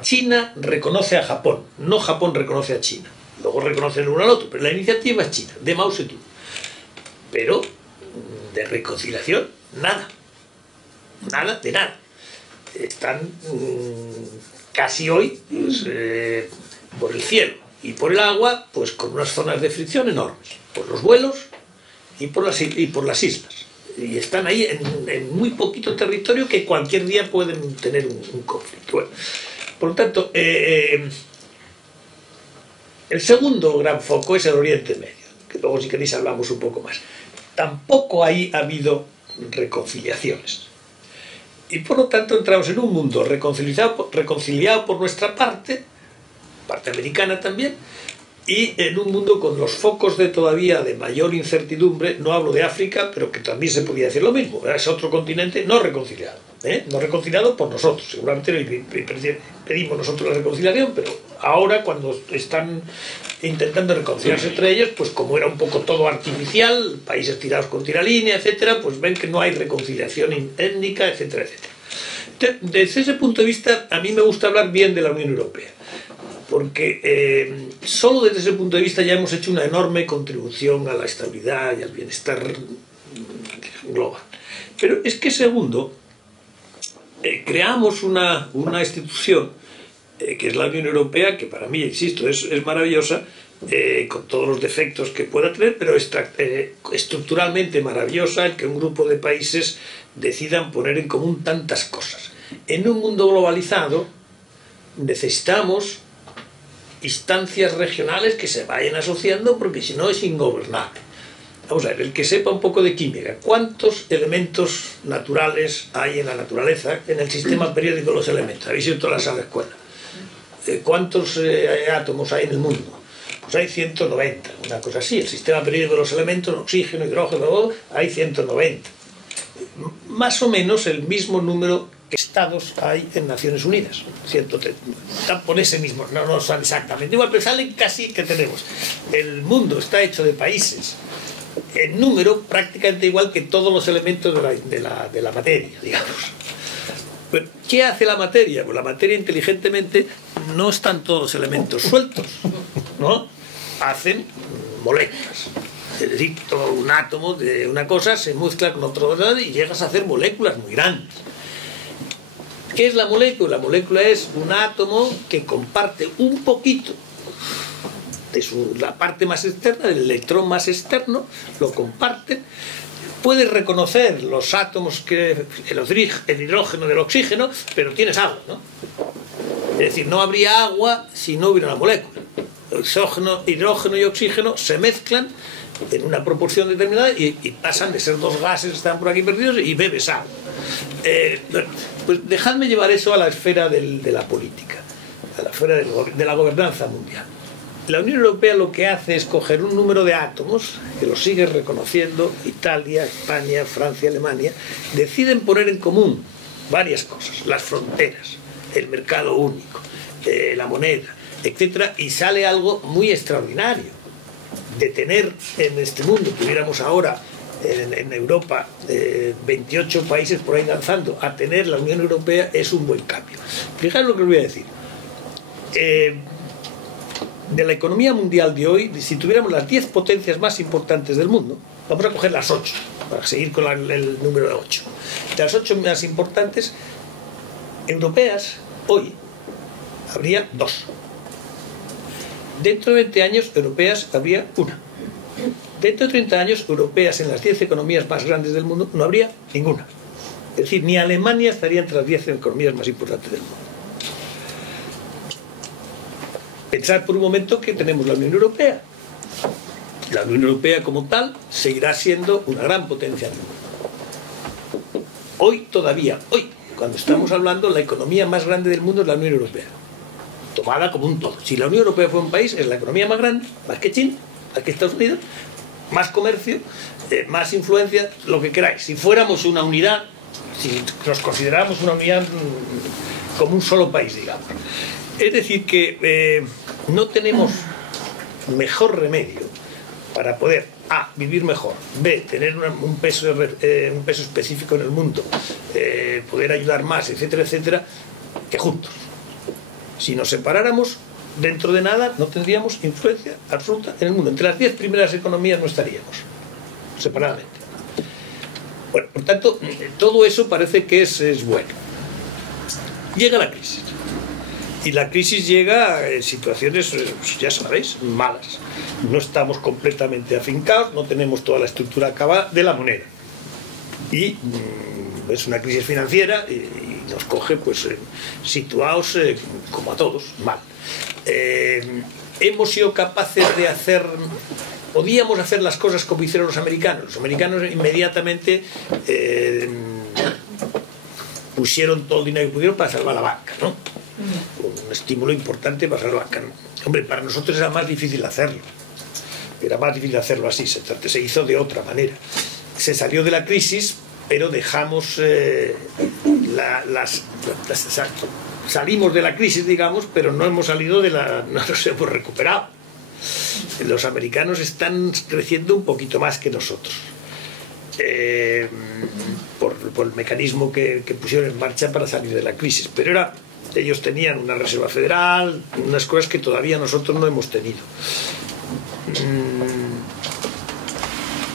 China reconoce a Japón, no Japón reconoce a China. Luego reconocen el uno al otro, pero la iniciativa es China, de Mao Zedong. Pero de reconciliación, nada. Nada de nada. Están casi hoy pues, por el cielo y por el agua, pues con unas zonas de fricción enormes, por los vuelos y por las islas. Y están ahí en muy poquito territorio que cualquier día pueden tener un conflicto. Bueno, por lo tanto, el segundo gran foco es el Oriente Medio, que luego si queréis hablamos un poco más. Tampoco ahí ha habido reconciliaciones. Y por lo tanto entramos en un mundo reconciliado por nuestra parte americana también, y en un mundo con los focos todavía de mayor incertidumbre. No hablo de África, pero que también se podría decir lo mismo, es otro continente no reconciliado, no reconciliado por nosotros. Seguramente pedimos nosotros la reconciliación, pero ahora cuando están intentando reconciliarse entre ellos, pues como era un poco todo artificial, países tirados con tiralínea, etcétera, pues ven que no hay reconciliación étnica, etcétera, etcétera. Desde ese punto de vista, a mí me gusta hablar bien de la Unión Europea, porque solo desde ese punto de vista ya hemos hecho una enorme contribución a la estabilidad y al bienestar global. Pero es que segundo, creamos una institución que es la Unión Europea, que para mí, insisto, es maravillosa, con todos los defectos que pueda tener, pero estructuralmente maravillosa, el que un grupo de países decidan poner en común tantas cosas. En un mundo globalizado necesitamos instancias regionales que se vayan asociando, porque si no es ingobernable. Vamos a ver, el que sepa un poco de química, ¿cuántos elementos naturales hay en la naturaleza, en el sistema periódico de los elementos? Habéis ido todas las a la escuela. ¿Cuántos átomos hay en el mundo? Pues hay 190, una cosa así. El sistema periódico de los elementos, oxígeno, hidrógeno, hay 190. Más o menos el mismo número de estados hay en Naciones Unidas. 130. Están por ese mismo, no son exactamente igual, pero salen casi que tenemos. El mundo está hecho de países en número prácticamente igual que todos los elementos de la materia, digamos. Pero, ¿qué hace la materia? Pues la materia inteligentemente no están todos los elementos sueltos, ¿no? Hacen moléculas. Es decir, todo un átomo de una cosa se mezcla con otro y llegas a hacer moléculas muy grandes. ¿Qué es la molécula? La molécula es un átomo que comparte un poquito de la parte más externa, del electrón más externo, lo comparten. Puedes reconocer los átomos, el hidrógeno del oxígeno, pero tienes agua, ¿no? Es decir, no habría agua si no hubiera una molécula. Hidrógeno y oxígeno se mezclan en una proporción determinada y pasan de ser dos gases que están por aquí perdidos y bebes agua. Pues dejadme llevar eso a la esfera de la política, a la esfera de la gobernanza mundial. La Unión Europea lo que hace es coger un número de átomos, que los sigue reconociendo Italia, España, Francia, Alemania, deciden poner en común varias cosas, las fronteras, el mercado único, la moneda, etc. Y sale algo muy extraordinario. De tener en este mundo, tuviéramos ahora en Europa 28 países por ahí danzando, a tener la Unión Europea es un buen cambio. Fijaos lo que os voy a decir. De la economía mundial de hoy, si tuviéramos las 10 potencias más importantes del mundo, vamos a coger las 8, para seguir con el número de 8. De las 8 más importantes europeas, hoy, habría 2. Dentro de 20 años, europeas habría 1. Dentro de 30 años, europeas en las 10 economías más grandes del mundo, no habría ninguna. Es decir, ni Alemania estaría entre las 10 economías más importantes del mundo. Pensar por un momento que tenemos la Unión Europea. La Unión Europea como tal seguirá siendo una gran potencia del mundo. Hoy todavía, cuando estamos hablando, la economía más grande del mundo es la Unión Europea. Tomada como un todo. Si la Unión Europea fuera un país, es la economía más grande, más que China, más que Estados Unidos, más comercio, más influencia, lo que queráis. Si fuéramos una unidad, si nos consideráramos una unidad como un solo país, digamos. Es decir, que no tenemos mejor remedio para poder A, vivir mejor, B, tener un peso específico en el mundo, poder ayudar más, etcétera, etcétera, que juntos. Si nos separáramos, dentro de nada no tendríamos influencia absoluta en el mundo. Entre las 10 primeras economías no estaríamos, separadamente. Bueno, por tanto, todo eso parece que es bueno. Llega la crisis. Y la crisis llega en situaciones, ya sabéis, malas. No estamos completamente afincados, no tenemos toda la estructura acabada de la moneda. Y es una crisis financiera y nos coge pues situados, como a todos, mal. Hemos sido capaces de hacer... Podíamos hacer las cosas como hicieron los americanos. Los americanos inmediatamente pusieron todo el dinero que pudieron para salvar la banca, ¿no? Un estímulo importante para salvar la banca. Hombre, para nosotros era más difícil hacerlo. Era más difícil hacerlo así. Se hizo de otra manera. Se salió de la crisis, pero dejamos salimos de la crisis, digamos, pero no hemos salido no nos hemos recuperado. Los americanos están creciendo un poquito más que nosotros. Por el mecanismo que pusieron en marcha para salir de la crisis. Pero ellos tenían una reserva federal, unas cosas que todavía nosotros no hemos tenido.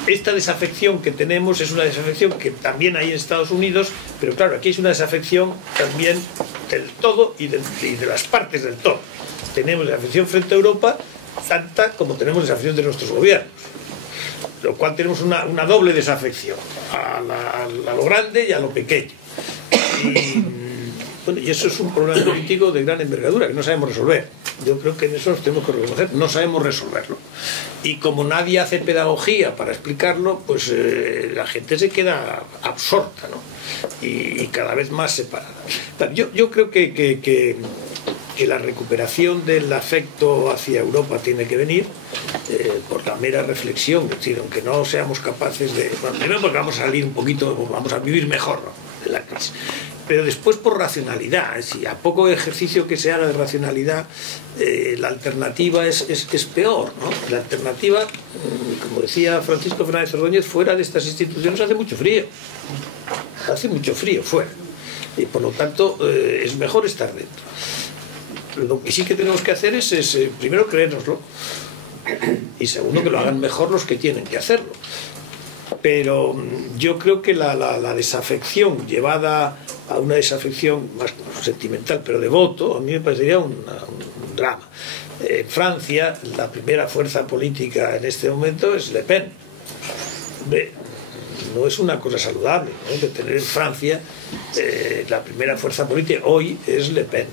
esta desafección que tenemos es una desafección que también hay en Estados Unidos, pero claro, aquí es una desafección también del todo y de las partes del todo. Tenemos desafección frente a Europa tanta como tenemos desafección de nuestros gobiernos, lo cual tenemos una doble desafección a lo grande y a lo pequeño. Y eso es un problema político de gran envergadura que no sabemos resolver. Yo creo que en eso nos tenemos que reconocer, no sabemos resolverlo. Y como nadie hace pedagogía para explicarlo, pues la gente se queda absorta, ¿no? Y cada vez más separada. Yo creo que la recuperación del afecto hacia Europa tiene que venir por la mera reflexión, es decir, aunque no seamos capaces de... Bueno, primero porque vamos a salir un poquito, vamos a vivir mejor, ¿no?, de la crisis. Pero después por racionalidad, es decir, a poco ejercicio que se haga de racionalidad, la alternativa es peor, ¿no? La alternativa, como decía Francisco Fernández Ordóñez, fuera de estas instituciones hace mucho frío fuera, y por lo tanto es mejor estar dentro. Lo que sí que tenemos que hacer es primero creérnoslo, y segundo que lo hagan mejor los que tienen que hacerlo. Pero yo creo que la desafección llevada a una desafección más sentimental, pero de voto, a mí me parecería un drama. En Francia, la primera fuerza política en este momento es Le Pen. No es una cosa saludable, ¿no?, de tener en Francia la primera fuerza política hoy es Le Pen.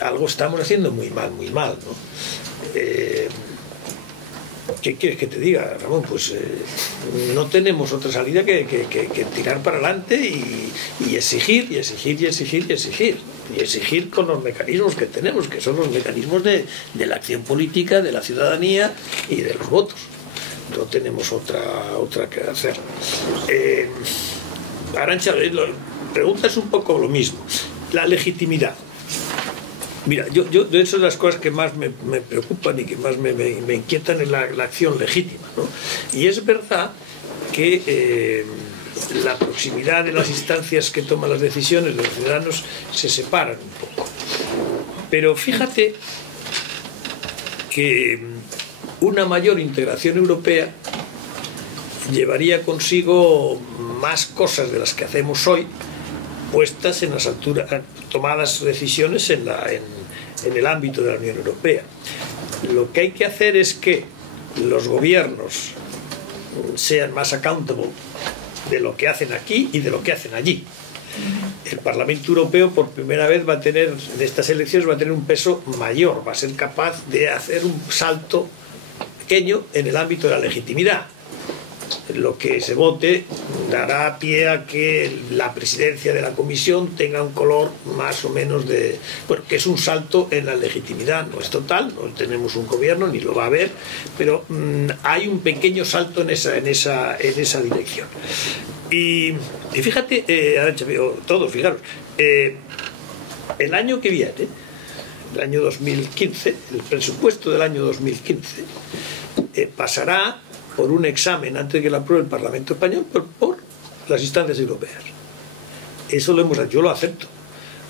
Algo estamos haciendo muy mal, ¿no? ¿Qué quieres que te diga, Ramón? Pues no tenemos otra salida que tirar para adelante y exigir con los mecanismos que tenemos, que son los mecanismos de la acción política, de la ciudadanía y de los votos. No tenemos otra que hacer. Arantxa, preguntas un poco lo mismo. La legitimidad. Mira, yo de eso, las cosas que más me preocupan y que más me inquietan es la acción legítima, ¿no? Y es verdad que la proximidad de las instancias que toman las decisiones de los ciudadanos se separan un poco. Pero fíjate que una mayor integración europea llevaría consigo más cosas de las que hacemos hoy puestas en las alturas, tomadas decisiones en el ámbito de la Unión Europea. Lo que hay que hacer es que los gobiernos sean más accountable de lo que hacen aquí y de lo que hacen allí. El Parlamento Europeo por primera vez va a tener, en estas elecciones va a tener un peso mayor, va a ser capaz de hacer un salto pequeño en el ámbito de la legitimidad. Lo que se vote dará pie a que la presidencia de la Comisión tenga un color más o menos de... Bueno, que es un salto en la legitimidad, no es total, no tenemos un gobierno ni lo va a haber, pero hay un pequeño salto en esa dirección. Y fíjate, Arantxa, todos, fijaros, el año que viene, el año 2015, el presupuesto del año 2015 pasará por un examen antes de que lo apruebe el Parlamento Español por las instancias europeas. Eso lo hemos hecho, yo lo acepto,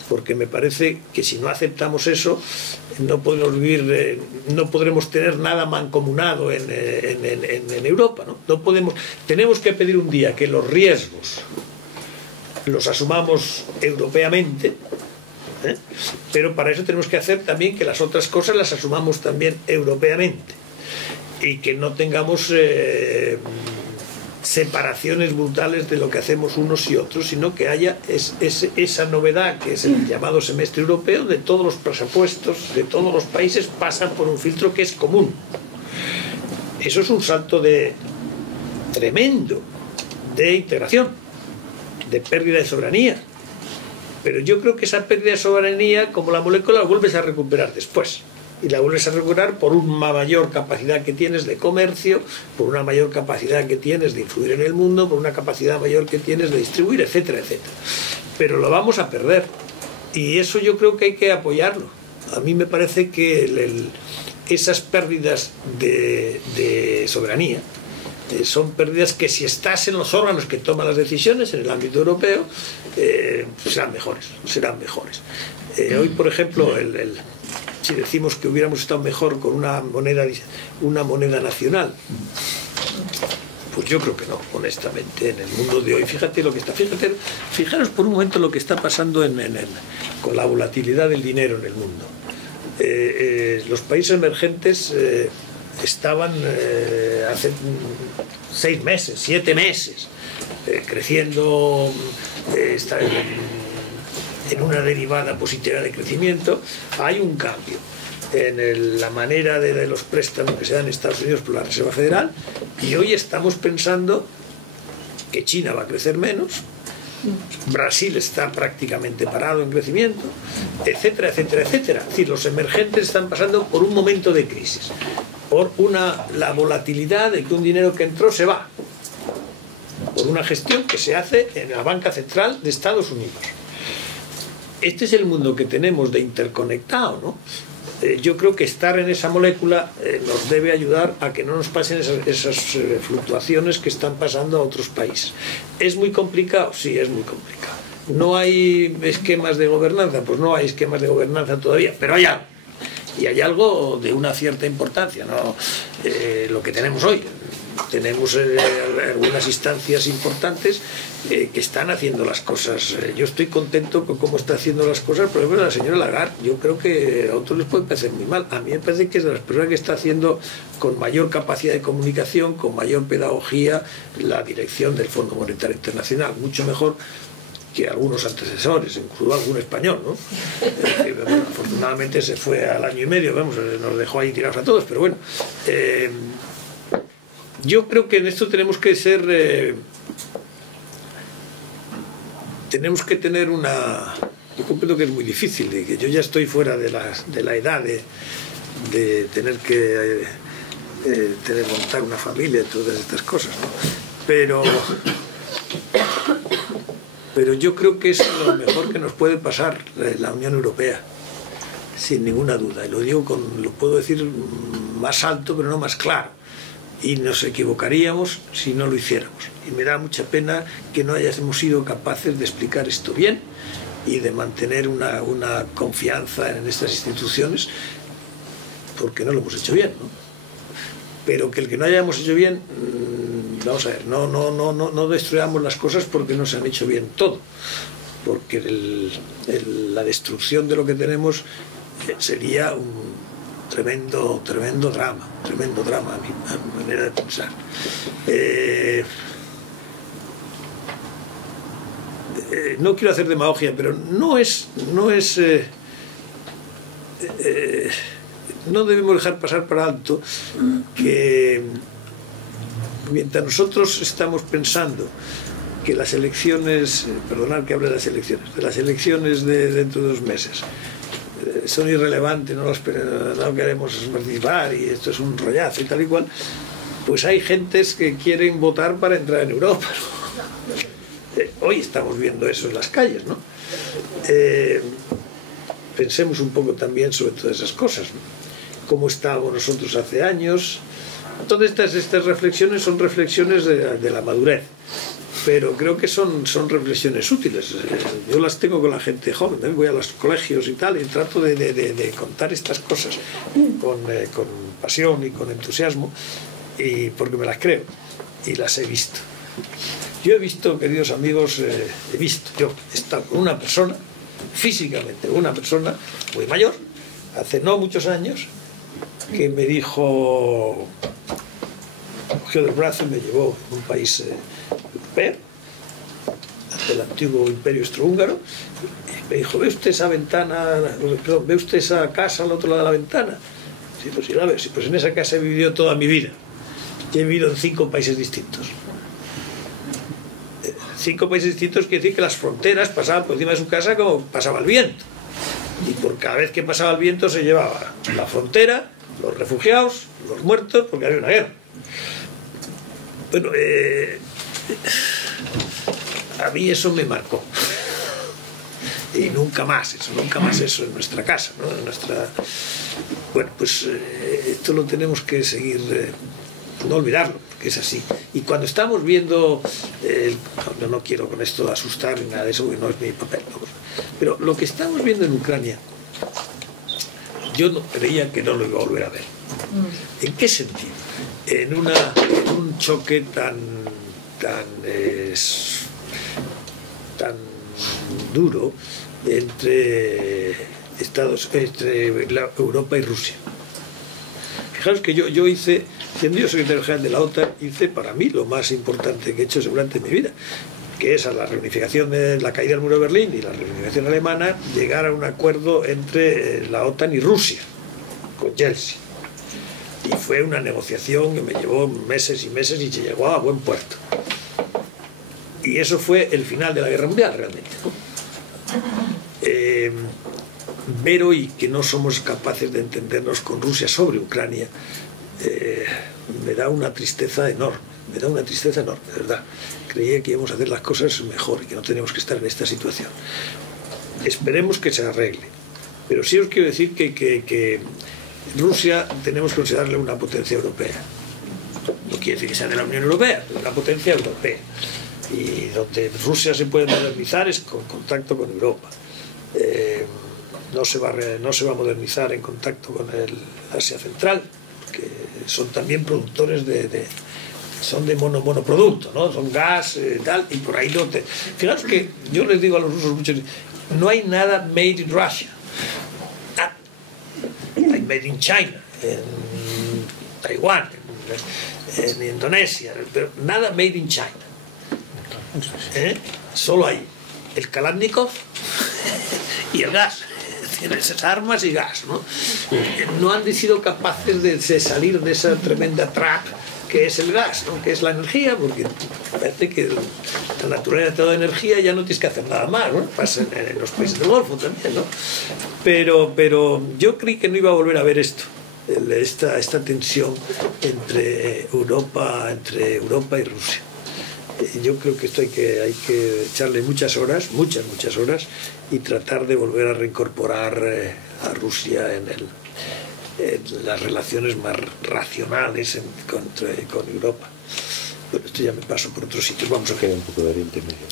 porque me parece que si no aceptamos eso no podemos vivir, no podremos tener nada mancomunado en Europa, ¿no? No podemos, tenemos que pedir un día que los riesgos los asumamos europeamente, pero para eso tenemos que hacer también que las otras cosas las asumamos también europeamente. Y que no tengamos separaciones brutales de lo que hacemos unos y otros, sino que haya esa novedad que es el llamado semestre europeo, de todos los presupuestos de todos los países pasan por un filtro que es común. Eso es un salto tremendo de integración, de pérdida de soberanía. Pero yo creo que esa pérdida de soberanía, como la molécula, la vuelves a recuperar después. Y la vuelves a recuperar por una mayor capacidad que tienes de comercio, por una mayor capacidad que tienes de influir en el mundo, por una capacidad mayor que tienes de distribuir, etcétera, etcétera. Pero lo vamos a perder. Y eso yo creo que hay que apoyarlo. A mí me parece que esas pérdidas de soberanía son pérdidas que, si estás en los órganos que toman las decisiones en el ámbito europeo, serán mejores. Hoy, por ejemplo, si decimos que hubiéramos estado mejor con una moneda nacional, Pues yo creo que no, honestamente, en el mundo de hoy. Fíjate lo que está, fijaros por un momento lo que está pasando con la volatilidad del dinero en el mundo. Los países emergentes estaban hace 6 meses, 7 meses, creciendo, en una derivada positiva de crecimiento. Hay un cambio en la manera de los préstamos que se dan en Estados Unidos por la Reserva Federal, y hoy estamos pensando que China va a crecer menos, Brasil está prácticamente parado en crecimiento, etcétera, etcétera, etcétera. Es decir, los emergentes están pasando por un momento de crisis, por la volatilidad de que un dinero que entró se va, por una gestión que se hace en la banca central de Estados Unidos. Este es el mundo que tenemos de interconectado, ¿no? Yo creo que estar en esa molécula nos debe ayudar a que no nos pasen esas fluctuaciones que están pasando a otros países. ¿Es muy complicado? Sí, es muy complicado. ¿No hay esquemas de gobernanza? Pues no hay esquemas de gobernanza todavía, pero hay algo. Y hay algo de una cierta importancia, ¿no? Lo que tenemos hoy. Tenemos algunas instancias importantes que están haciendo las cosas. Yo estoy contento con cómo está haciendo las cosas. Por ejemplo, la señora Lagarde, yo creo que a otros les puede parecer muy mal. A mí me parece que es de las personas que está haciendo con mayor capacidad de comunicación, con mayor pedagogía, la dirección del Fondo Monetario Internacional. Mucho mejor que algunos antecesores, incluso algún español, ¿no? Bueno, afortunadamente se fue al año y medio, vamos, nos dejó ahí tirados a todos, pero bueno. Yo creo que en esto tenemos que ser... tenemos que tener una... Yo comprendo que es muy difícil, de que yo ya estoy fuera de la edad de tener que montar una familia y todas estas cosas, ¿no? Pero yo creo que es lo mejor que nos puede pasar la Unión Europea, sin ninguna duda. Y lo digo lo puedo decir más alto, pero no más claro. Y nos equivocaríamos si no lo hiciéramos. Y me da mucha pena que no hayamos sido capaces de explicar esto bien y de mantener una confianza en estas instituciones, porque no lo hemos hecho bien, ¿no? Pero que el que no hayamos hecho bien, vamos a ver, no destruyamos las cosas porque no se han hecho bien todo, porque la destrucción de lo que tenemos sería un tremendo drama a mi manera de pensar. No quiero hacer demagogia, pero no debemos dejar pasar por alto que mientras nosotros estamos pensando que las elecciones, perdonad que hable de las elecciones de dentro de 2 meses son irrelevantes, no queremos participar y esto es un rollazo y tal y cual, pues hay gentes que quieren votar para entrar en Europa, ¿no? Hoy estamos viendo eso en las calles, ¿no? Pensemos un poco también sobre todas esas cosas, ¿no? Cómo estábamos nosotros hace años. Todas estas reflexiones son reflexiones de la madurez, pero creo que son reflexiones útiles. Yo las tengo con la gente joven, ¿eh? Voy a los colegios y tal, y trato de contar estas cosas con pasión y con entusiasmo, y porque me las creo y las he visto. Yo he visto, queridos amigos, yo he estado con una persona, físicamente, una persona muy mayor, hace no muchos años, que me dijo, me cogió del brazo y me llevó a un país europeo, del antiguo imperio austrohúngaro, y me dijo, ¿ve usted esa ventana, perdón, ve usted esa casa al otro lado de la ventana? Sí, pues sí la veo, sí, pues en esa casa he vivido toda mi vida. Yo he vivido en 5 países distintos. 5 países distintos quiere decir que las fronteras pasaban por encima de su casa como pasaba el viento. Y por cada vez que pasaba el viento se llevaba la frontera, los refugiados, los muertos, porque había una guerra. Bueno, a mí eso me marcó. Y nunca más eso en nuestra casa, ¿no? Bueno, pues esto lo tenemos que seguir, no olvidarlo, porque es así. Y cuando estamos viendo, no quiero con esto asustar ni nada de eso, porque no es mi papel, ¿no? Pero lo que estamos viendo en Ucrania, yo no creía que no lo iba a volver a ver. ¿En qué sentido? en un choque tan duro entre Europa y Rusia. Fijaros que yo hice, siendo yo secretario general de la OTAN, hice para mí lo más importante que he hecho seguramente en mi vida, que es a la reunificación de la caída del muro de Berlín y la reunificación alemana, llegar a un acuerdo entre la OTAN y Rusia, con Yeltsin. Y fue una negociación que me llevó meses y meses y se llegó a buen puerto. Y eso fue el final de la Guerra Mundial, realmente, ¿no? Ver hoy que no somos capaces de entendernos con Rusia sobre Ucrania me da una tristeza enorme, de verdad. Creía que íbamos a hacer las cosas mejor y que no tenemos que estar en esta situación. Esperemos que se arregle, pero sí os quiero decir que Rusia tenemos que considerarle una potencia europea. No quiere decir que sea de la Unión Europea, pero una potencia europea. Y donde Rusia se puede modernizar es con contacto con Europa. No se va a modernizar en contacto con el Asia Central, que son también productores son de monoproducto, ¿no? Son gas, tal, y por ahí no te... Fijaos que yo les digo a los rusos muchos, no hay nada made in Russia. Hay made in China, en Taiwán, en Indonesia, pero nada made in China. Solo hay el Kalashnikov y el gas. Tienes armas y gas, ¿no? No han sido capaces de salir de esa tremenda trap que es el gas, ¿no? Que es la energía, porque parece que la naturaleza de toda energía ya no tienes que hacer nada más, ¿no? Pasa en los países del Golfo también, ¿no? Pero yo creí que no iba a volver a ver esto, esta tensión entre Europa y Rusia. Yo creo que esto hay que echarle muchas horas y tratar de volver a reincorporar a Rusia en las relaciones más racionales con Europa. Bueno, esto ya me paso por otros sitios. Vamos a quedar un poco de Oriente Medio.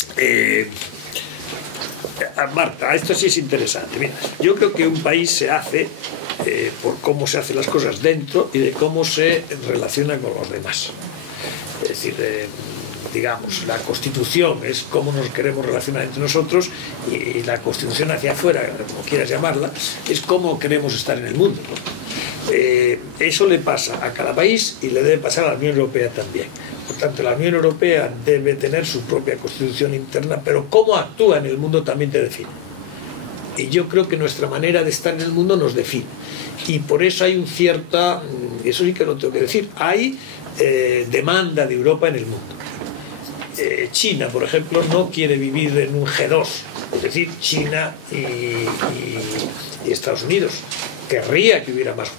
Marta, esto sí es interesante. Mira, yo creo que un país se hace por cómo se hacen las cosas dentro y de cómo se relaciona con los demás. Es decir, digamos, la Constitución es cómo nos queremos relacionar entre nosotros y la Constitución hacia afuera, como quieras llamarla, es cómo queremos estar en el mundo, ¿no? Eso le pasa a cada país y le debe pasar a la Unión Europea también. Por tanto, la Unión Europea debe tener su propia Constitución interna, pero cómo actúa en el mundo también te define. Y yo creo que nuestra manera de estar en el mundo nos define. Y por eso hay un cierta, eso sí que lo tengo que decir, hay demanda de Europa en el mundo. China, por ejemplo, no quiere vivir en un G2, es decir, China y Estados Unidos. Querría que hubiera más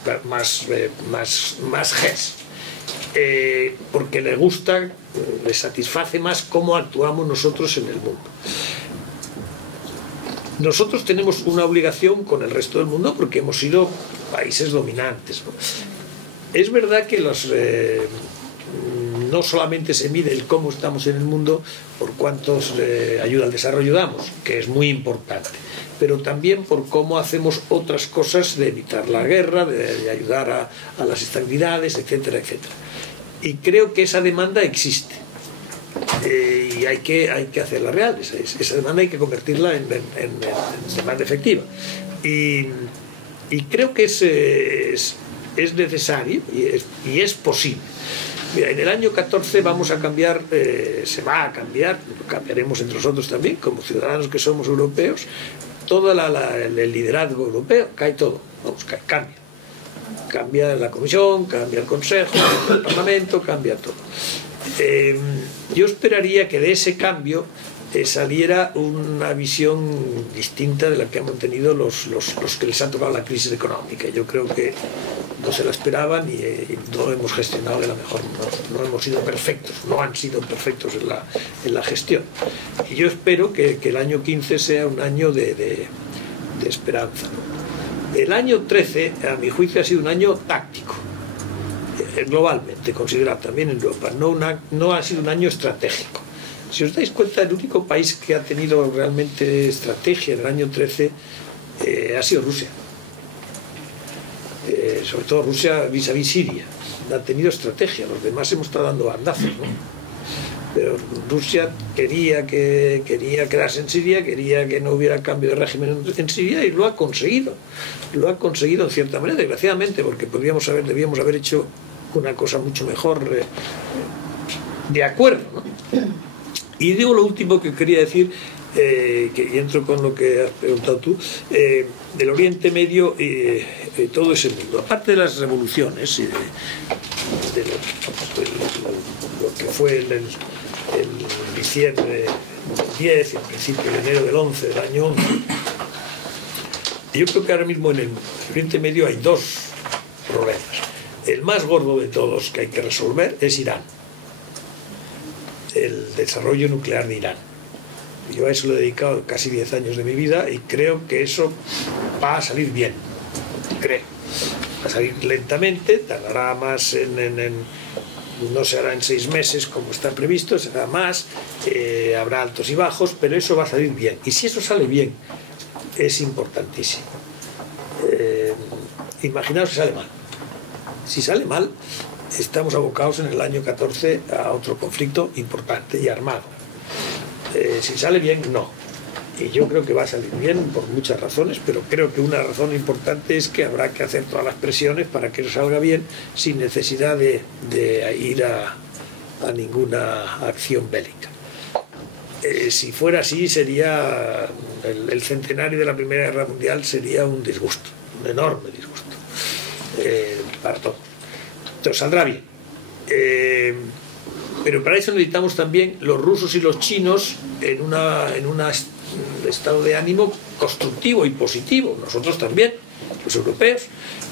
Gs, porque le gusta, le satisface más cómo actuamos nosotros en el mundo. Nosotros tenemos una obligación con el resto del mundo porque hemos sido países dominantes, ¿no? Es verdad que no solamente se mide el cómo estamos en el mundo por cuántos ayuda al desarrollo damos, que es muy importante, pero también por cómo hacemos otras cosas de evitar la guerra, de ayudar a las estabilidades, etcétera, etcétera. Y creo que esa demanda existe y hay que hacerla real. Esa demanda hay que convertirla en demanda efectiva. Y creo que es necesario y es posible. Mira, en el año 14 vamos a cambiar, se va a cambiar, lo cambiaremos entre nosotros también, como ciudadanos que somos europeos, todo el liderazgo europeo, cae todo, cambia. Cambia la Comisión, cambia el Consejo, cambia el Parlamento, cambia todo. Yo esperaría que de ese cambio saliera una visión distinta de la que hemos tenido los que les ha tocado la crisis económica. Yo creo que no se la esperaban y no lo hemos gestionado de la mejor manera. No hemos sido perfectos, no han sido perfectos en la gestión. Y yo espero que el año 15 sea un año de esperanza, ¿no? El año 13, a mi juicio, ha sido un año táctico, globalmente considerado, también en Europa. No ha sido un año estratégico. Si os dais cuenta, el único país que ha tenido realmente estrategia en el año 13 ha sido Rusia. sobre todo Rusia vis-a-vis Siria, ha tenido estrategia, los demás hemos estado dando bandazos, ¿no? Pero Rusia quería quedarse en Siria, quería que no hubiera cambio de régimen en Siria, y lo ha conseguido en cierta manera, desgraciadamente, porque debíamos haber hecho una cosa mucho mejor de acuerdo, ¿no? Y digo lo último que quería decir, que entro con lo que has preguntado tú, del Oriente Medio y todo ese mundo, aparte de las revoluciones y de lo que fue el diciembre del 10 y el principio de enero del 11, del año 11, yo creo que ahora mismo en el Oriente Medio hay dos problemas. El más gordo de todos que hay que resolver es Irán, el desarrollo nuclear de Irán. Yo a eso le he dedicado casi 10 años de mi vida y creo que eso va a salir bien, creo. Va a salir lentamente, tardará más no se hará en 6 meses como está previsto, será más, habrá altos y bajos, pero eso va a salir bien. Y si eso sale bien, es importantísimo. Imaginaos que sale mal. Si sale mal, estamos abocados en el año 14 a otro conflicto importante y armado. Si sale bien, no. Y yo creo que va a salir bien por muchas razones, pero creo que una razón importante es que habrá que hacer todas las presiones para que eso salga bien sin necesidad de ir a ninguna acción bélica. Si fuera así, sería el centenario de la Primera Guerra Mundial sería un disgusto, un enorme disgusto para todo. Entonces saldrá bien. Pero para eso necesitamos también los rusos y los chinos en un estado de ánimo constructivo y positivo. Nosotros también, los europeos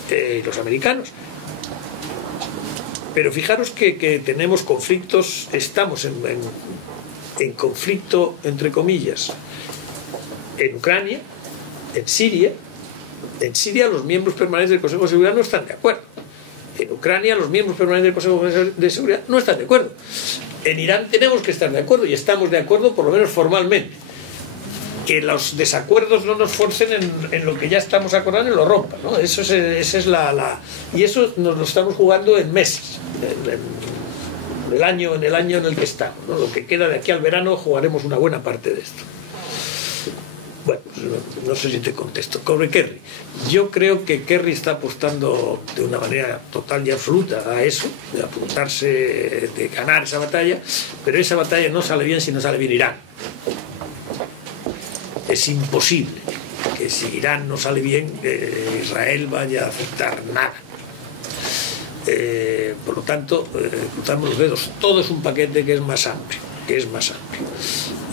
y los americanos. Pero fijaros que tenemos conflictos, estamos en conflicto, entre comillas, en Ucrania, en Siria. En Siria los miembros permanentes del Consejo de Seguridad no están de acuerdo. En Ucrania los miembros permanentes del Consejo de Seguridad no están de acuerdo. En Irán tenemos que estar de acuerdo y estamos de acuerdo por lo menos formalmente. Que los desacuerdos no nos forcen en lo que ya estamos acordando y lo rompan, ¿no? Esa es y eso nos lo estamos jugando en meses, en el año en el que estamos, ¿no? Lo que queda de aquí al verano jugaremos una buena parte de esto. Bueno, no sé si te contesto. Sobre Kerry, yo creo que Kerry está apostando de una manera total y absoluta a eso, de apuntarse, de ganar esa batalla, pero esa batalla no sale bien si no sale bien Irán. Es imposible que si Irán no sale bien, Israel vaya a aceptar nada. Por lo tanto, cruzamos los dedos. Todo es un paquete que es más amplio,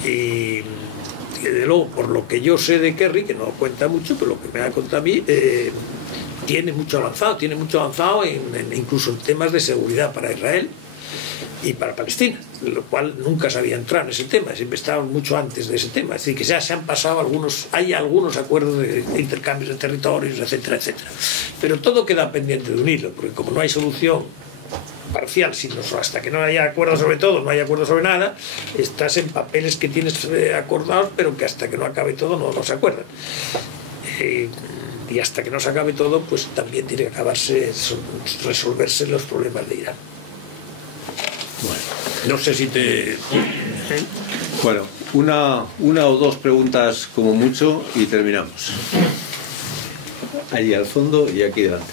Y de luego, por lo que yo sé de Kerry, que no cuenta mucho, pero lo que me ha contado a mí, tiene mucho avanzado incluso en temas de seguridad para Israel y para Palestina, lo cual nunca se había entrado en ese tema, siempre estaban mucho antes de ese tema, es decir, que ya se han pasado hay algunos acuerdos de intercambios de territorios, etcétera, etcétera, pero todo queda pendiente de un hilo, porque como no hay solución parcial, hasta que no haya acuerdo sobre todo, no hay acuerdo sobre nada, estás en papeles que tienes acordados, pero que hasta que no acabe todo no se acuerdan. Y hasta que no se acabe todo, pues también tiene que resolverse los problemas de Irán. Bueno, no sé si te... Bueno, una o dos preguntas como mucho y terminamos. Allí al fondo y aquí delante.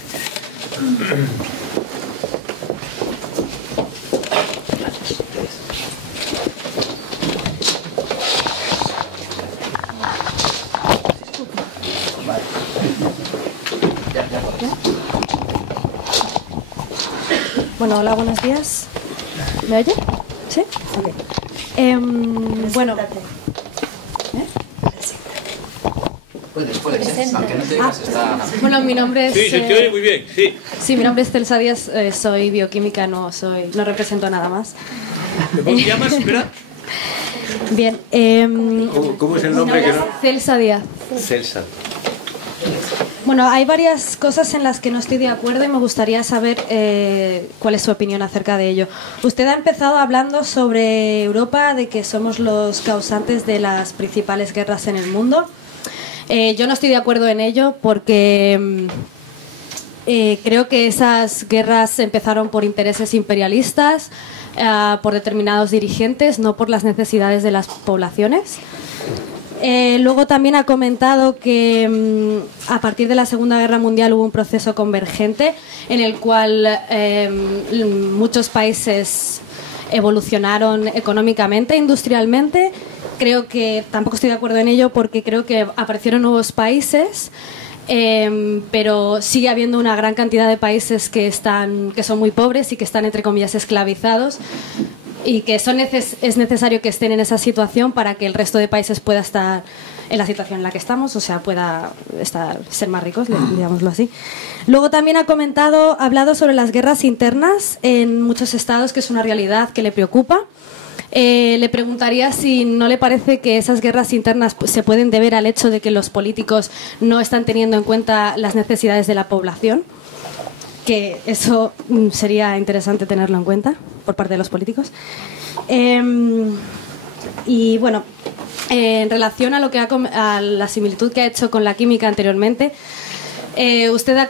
Bueno, hola, buenos días. ¿Me oye? ¿Sí? Ok. Bueno... Puedes, aunque no te digas, está... Bueno, mi nombre es... Sí, se te oye muy bien, sí. Sí, mi nombre es Celsa Díaz, soy bioquímica, no represento nada más. ¿Cómo te llamas, espera? Bien. ¿Cómo es el nombre? Que no... Celsa Díaz. Celsa. Bueno, hay varias cosas en las que no estoy de acuerdo y me gustaría saber cuál es su opinión acerca de ello. Usted ha empezado hablando sobre Europa, de que somos los causantes de las principales guerras en el mundo. Yo no estoy de acuerdo en ello porque creo que esas guerras empezaron por intereses imperialistas, por determinados dirigentes, no por las necesidades de las poblaciones. Luego también ha comentado que a partir de la Segunda Guerra Mundial hubo un proceso convergente en el cual muchos países evolucionaron económicamente, industrialmente. Creo que tampoco estoy de acuerdo en ello porque creo que aparecieron nuevos países, pero sigue habiendo una gran cantidad de países que son muy pobres y que están, entre comillas, esclavizados, y que es necesario que estén en esa situación para que el resto de países pueda estar en la situación en la que estamos, o sea, pueda ser más ricos, digámoslo así. Luego también ha hablado sobre las guerras internas en muchos estados, que es una realidad que le preocupa. Le preguntaría si no le parece que esas guerras internas se pueden deber al hecho de que los políticos no están teniendo en cuenta las necesidades de la población, que eso sería interesante tenerlo en cuenta por parte de los políticos. Y bueno, en relación a a la similitud que ha hecho con la química anteriormente, usted ha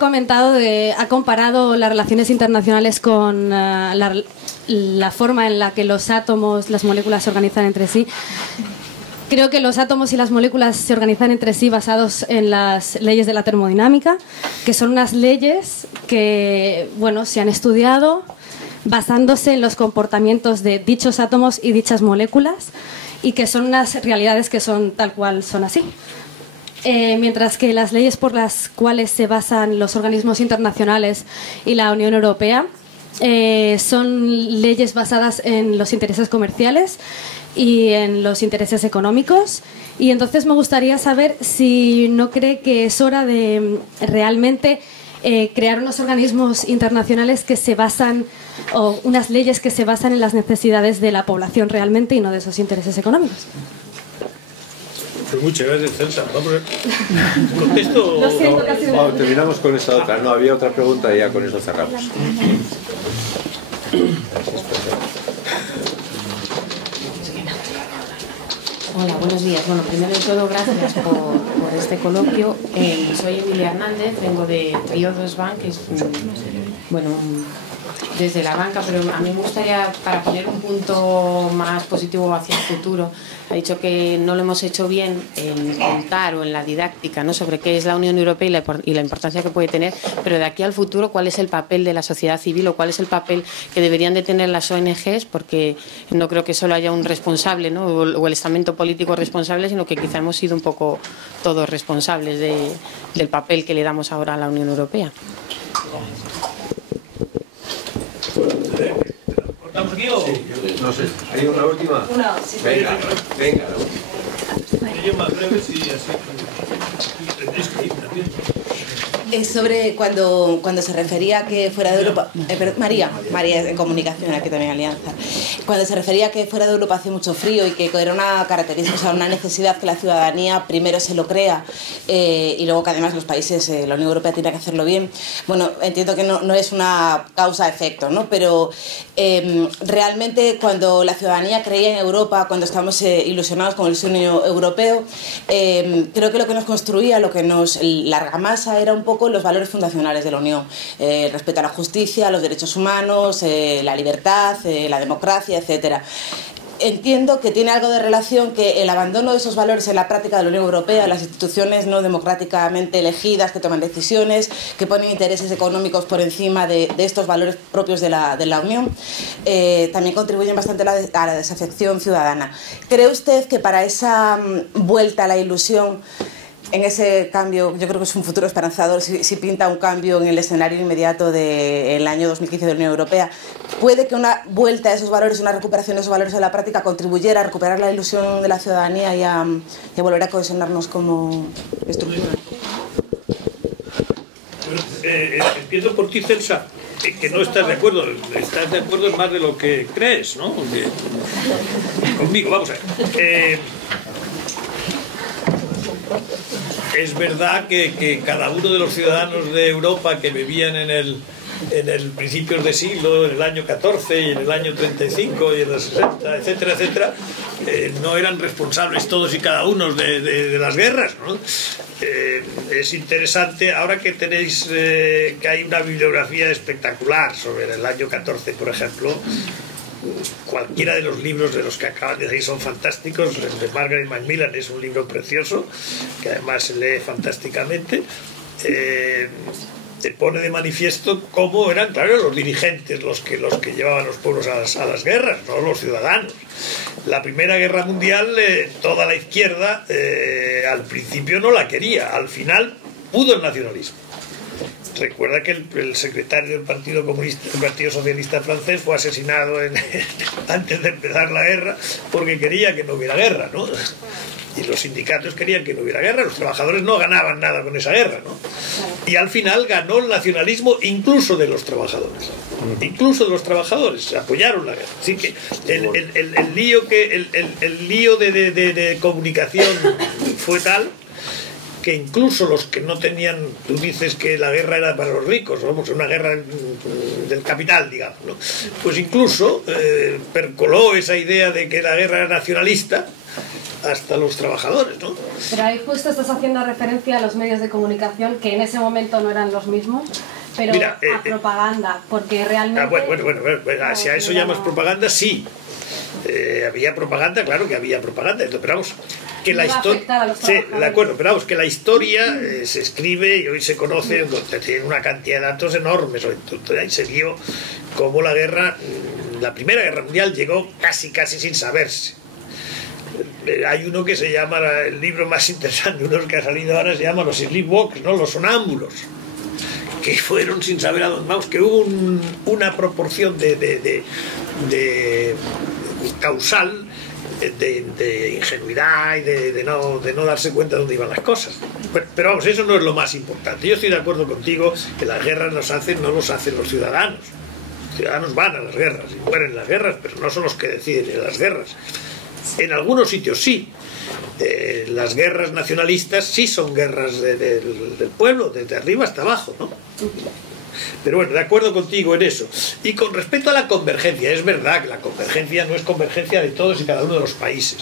comparado las relaciones internacionales con la forma en la que los átomos, las moléculas se organizan entre sí. Creo que los átomos y las moléculas se organizan entre sí basados en las leyes de la termodinámica, que son unas leyes que, bueno, se han estudiado basándose en los comportamientos de dichos átomos y dichas moléculas, y que son unas realidades que son tal cual son así. Mientras que las leyes por las cuales se basan los organismos internacionales y la Unión Europea son leyes basadas en los intereses comerciales y en los intereses económicos. Y entonces me gustaría saber si no cree que es hora de realmente crear unos organismos internacionales que se basan, o unas leyes que se basan en las necesidades de la población realmente y no de esos intereses económicos. Pues muchas gracias, Celsa. Vamos a contesto. Lo siento, Vamos, terminamos con esta otra. No, había otra pregunta y ya con eso cerramos. Hola, buenos días. Bueno, primero de todo, gracias por este coloquio. Soy Emilia Hernández, vengo de Triodos Bank, que es desde la banca, pero a mí me gustaría, para poner un punto más positivo hacia el futuro, ha dicho que no lo hemos hecho bien en contar o en la didáctica, ¿no?, sobre qué es la Unión Europea y la importancia que puede tener, pero de aquí al futuro, ¿cuál es el papel de la sociedad civil o cuál es el papel que deberían de tener las ONGs? Porque no creo que solo haya un responsable, ¿no?, o el estamento político responsable, sino que quizá hemos sido un poco todos responsables del papel que le damos ahora a la Unión Europea. ¿Cortamos aquí o...? No sé, ¿hay una última? Una, sí. Venga. Yo más breve, sí, así. Tendréis que ir también. Sobre cuando se refería a que fuera de Europa... María en comunicación, aquí también Alianza. Cuando se refería a que fuera de Europa hace mucho frío y que era una característica, o sea, una necesidad que la ciudadanía primero se lo crea y luego que además los países, la Unión Europea tiene que hacerlo bien. Bueno, entiendo que no es una causa-efecto, ¿no? Pero realmente cuando la ciudadanía creía en Europa, cuando estábamos ilusionados con el sueño europeo, creo que lo que nos construía, la argamasa era un poco los valores fundacionales de la Unión, el respeto a la justicia, los derechos humanos, la libertad, la democracia, etcétera. Entiendo que tiene algo de relación que el abandono de esos valores en la práctica de la Unión Europea, las instituciones no democráticamente elegidas que toman decisiones, que ponen intereses económicos por encima de estos valores propios de la Unión, también contribuyen bastante a la desafección ciudadana. ¿Cree usted que para esa vuelta a la ilusión, en ese cambio, yo creo que es un futuro esperanzador, si pinta un cambio en el escenario inmediato del año 2015 de la Unión Europea, puede que una vuelta a esos valores, una recuperación de esos valores en la práctica contribuyera a recuperar la ilusión de la ciudadanía y a volver a cohesionarnos como estructura? Empiezo por ti, Celsa, que no estás de acuerdo. Estás de acuerdo en más de lo que crees, ¿no? Conmigo, vamos a ver. Es verdad que cada uno de los ciudadanos de Europa que vivían en el en el principios de siglo, en el año 14 y en el año 35 y en el 60, etcétera, etcétera, no eran responsables todos y cada uno de las guerras, ¿no? Es interesante, ahora que tenéis que hay una bibliografía espectacular sobre el año 14, por ejemplo, cualquiera de los libros de los que acaban de salir son fantásticos. El de Margaret Macmillan es un libro precioso que además se lee fantásticamente. Te pone de manifiesto cómo eran, claro, los dirigentes los que llevaban los pueblos a las guerras, no los ciudadanos. La Primera Guerra Mundial, toda la izquierda al principio no la quería, al final pudo el nacionalismo. Recuerda que el secretario del Partido Comunista, del Partido Socialista francés, fue asesinado antes de empezar la guerra porque quería que no hubiera guerra, ¿no? Y los sindicatos querían que no hubiera guerra, los trabajadores no ganaban nada con esa guerra, ¿no? Y al final ganó el nacionalismo incluso de los trabajadores. Incluso de los trabajadores apoyaron la guerra. Así que el lío de comunicación fue tal que incluso los que no tenían, tú dices que la guerra era para los ricos, vamos, una guerra del capital, digamos, ¿no? Pues incluso percoló esa idea de que la guerra era nacionalista hasta los trabajadores, ¿no? Pero ahí justo estás haciendo referencia a los medios de comunicación que en ese momento no eran los mismos, pero mira, a propaganda, porque realmente... Bueno, si a eso llamas propaganda, sí. Había propaganda, claro que había propaganda, pero vamos, que la historia... Sí, de acuerdo, pero vamos, que la historia se escribe y hoy se conoce, tiene una cantidad de datos enormes, ahí se vio cómo la guerra, la Primera Guerra Mundial llegó casi sin saberse. Hay uno que se llama, el libro más interesante, uno que ha salido ahora, se llama Los Sleepwalkers, ¿no? Los sonámbulos, que fueron sin saber a dónde vamos, que hubo una proporción de causal de ingenuidad y de no darse cuenta de dónde iban las cosas. Pero vamos, eso no es lo más importante. Yo estoy de acuerdo contigo que las guerras no los hacen los ciudadanos. Los ciudadanos van a las guerras y mueren en las guerras, pero no son los que deciden en las guerras. En algunos sitios sí. Las guerras nacionalistas sí son guerras del pueblo, desde arriba hasta abajo, ¿no? Pero bueno, de acuerdo contigo en eso. Y con respecto a la convergencia, es verdad que la convergencia no es convergencia de todos y cada uno de los países,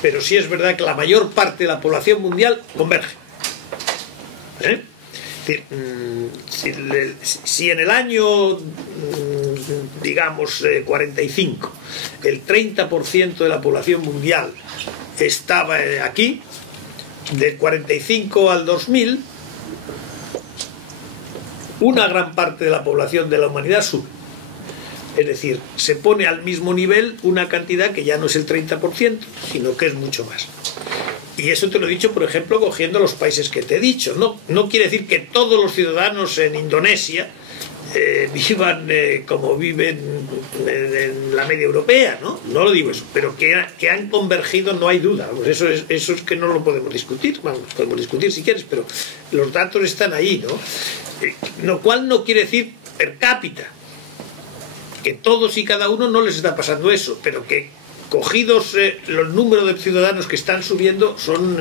pero sí es verdad que la mayor parte de la población mundial converge. Si en el año, digamos, 45, el 30% de la población mundial estaba aquí, del 45 al 2000, una gran parte de la población de la humanidad sube. Es decir, se pone al mismo nivel una cantidad que ya no es el 30%, sino que es mucho más. Y eso te lo he dicho, por ejemplo, cogiendo los países que te he dicho. No quiere decir que todos los ciudadanos en Indonesia vivan como viven en la media europea, ¿no? No lo digo eso, pero que han convergido no hay duda. Pues eso es que no lo podemos discutir. Vamos, podemos discutir si quieres, pero los datos están ahí, ¿no? Lo cual no quiere decir per cápita, que todos y cada uno no les está pasando eso, pero que cogidos los números de ciudadanos que están subiendo son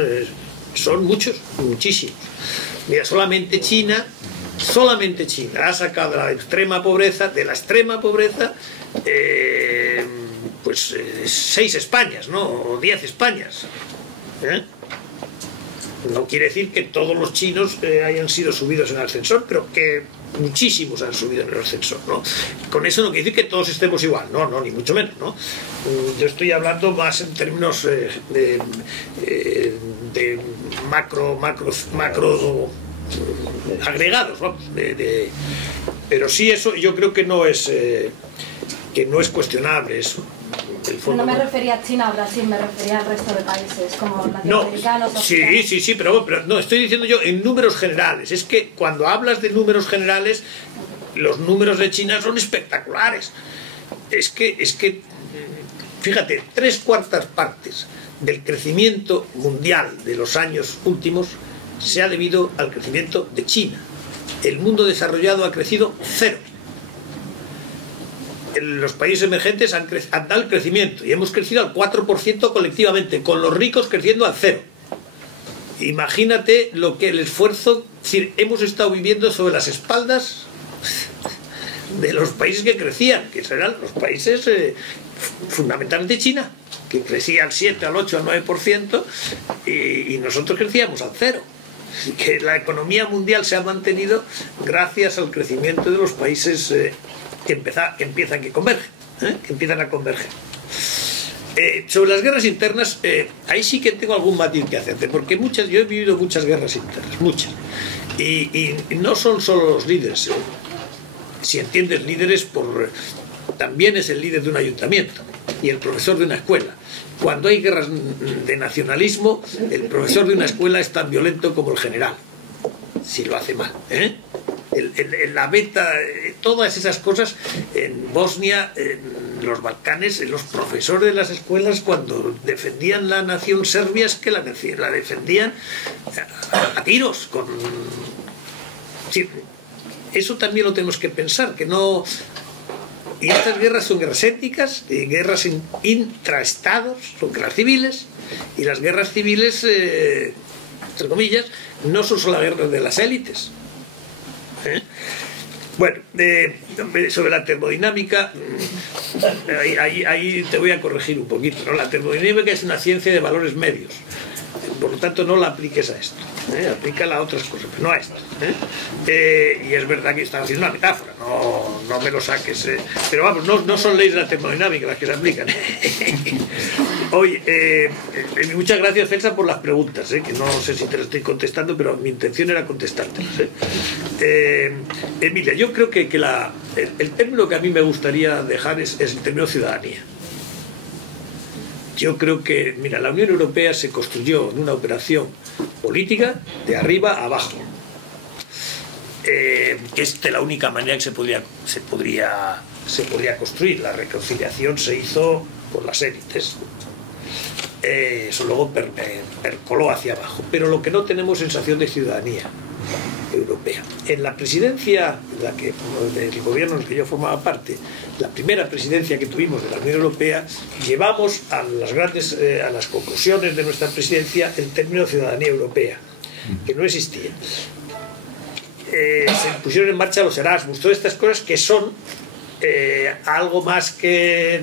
muchos, muchísimos. Mira, solamente China ha sacado de la extrema pobreza, pues 6 Españas, ¿no? O 10 Españas. No quiere decir que todos los chinos hayan sido subidos en el ascensor, pero que muchísimos han subido en el ascensor, ¿no? Con eso no quiere decir que todos estemos igual, no, ni mucho menos, ¿no? Yo estoy hablando más en términos de macro agregados, vamos, pero sí, eso yo creo que no es cuestionable eso. No me refería a China o Brasil, me refería al resto de países como latinoamericanos. No, sí, pero no, estoy diciendo yo en números generales. Es que cuando hablas de números generales, los números de China son espectaculares. Es que fíjate, 3/4 partes del crecimiento mundial de los años últimos se ha debido al crecimiento de China. El mundo desarrollado ha crecido 0. Los países emergentes han dado el crecimiento y hemos crecido al 4% colectivamente, con los ricos creciendo al 0. Imagínate lo que el esfuerzo, es decir, hemos estado viviendo sobre las espaldas de los países que crecían, que eran los países fundamentalmente China, que crecía al 7, al 8, al 9%, y nosotros crecíamos al 0%. Que la economía mundial se ha mantenido gracias al crecimiento de los países que empiezan a converger. Sobre las guerras internas, ahí sí que tengo algún matiz que hacerte, porque yo he vivido muchas guerras internas, muchas, y no son solo los líderes. Si entiendes líderes, también es el líder de un ayuntamiento y el profesor de una escuela. Cuando hay guerras de nacionalismo, el profesor de una escuela es tan violento como el general, si lo hace mal. La beta, todas esas cosas en Bosnia, en los Balcanes, los profesores de las escuelas, cuando defendían la nación serbia, es que la defendían a tiros. Sí, eso también lo tenemos que pensar, que no... Y estas guerras son guerras étnicas, guerras intraestados, son guerras civiles, y las guerras civiles, entre comillas, no son solo guerras de las élites. Bueno, sobre la termodinámica, ahí te voy a corregir un poquito, ¿no? La termodinámica es una ciencia de valores medios, por lo tanto no la apliques a esto, aplícala a otras cosas, pero no a esto. Y es verdad que están haciendo una metáfora, no me lo saques, pero vamos, no son leyes de la termodinámica las que se aplican. Oye, muchas gracias, Celsa, por las preguntas, que no sé si te las estoy contestando, pero mi intención era contestártelas. Emilia, yo creo que el término que a mí me gustaría dejar es el término ciudadanía. Yo creo que, mira, la Unión Europea se construyó en una operación política de arriba a abajo. Que es de la única manera que se podría construir. La reconciliación se hizo por las élites. Eso luego percoló hacia abajo. Pero lo que no tenemos es sensación de ciudadanía europea. En la presidencia del gobierno en el que yo formaba parte, la primera presidencia que tuvimos de la Unión Europea, llevamos a las conclusiones de nuestra presidencia el término ciudadanía europea, que no existía. Se pusieron en marcha los Erasmus, todas estas cosas que son algo más que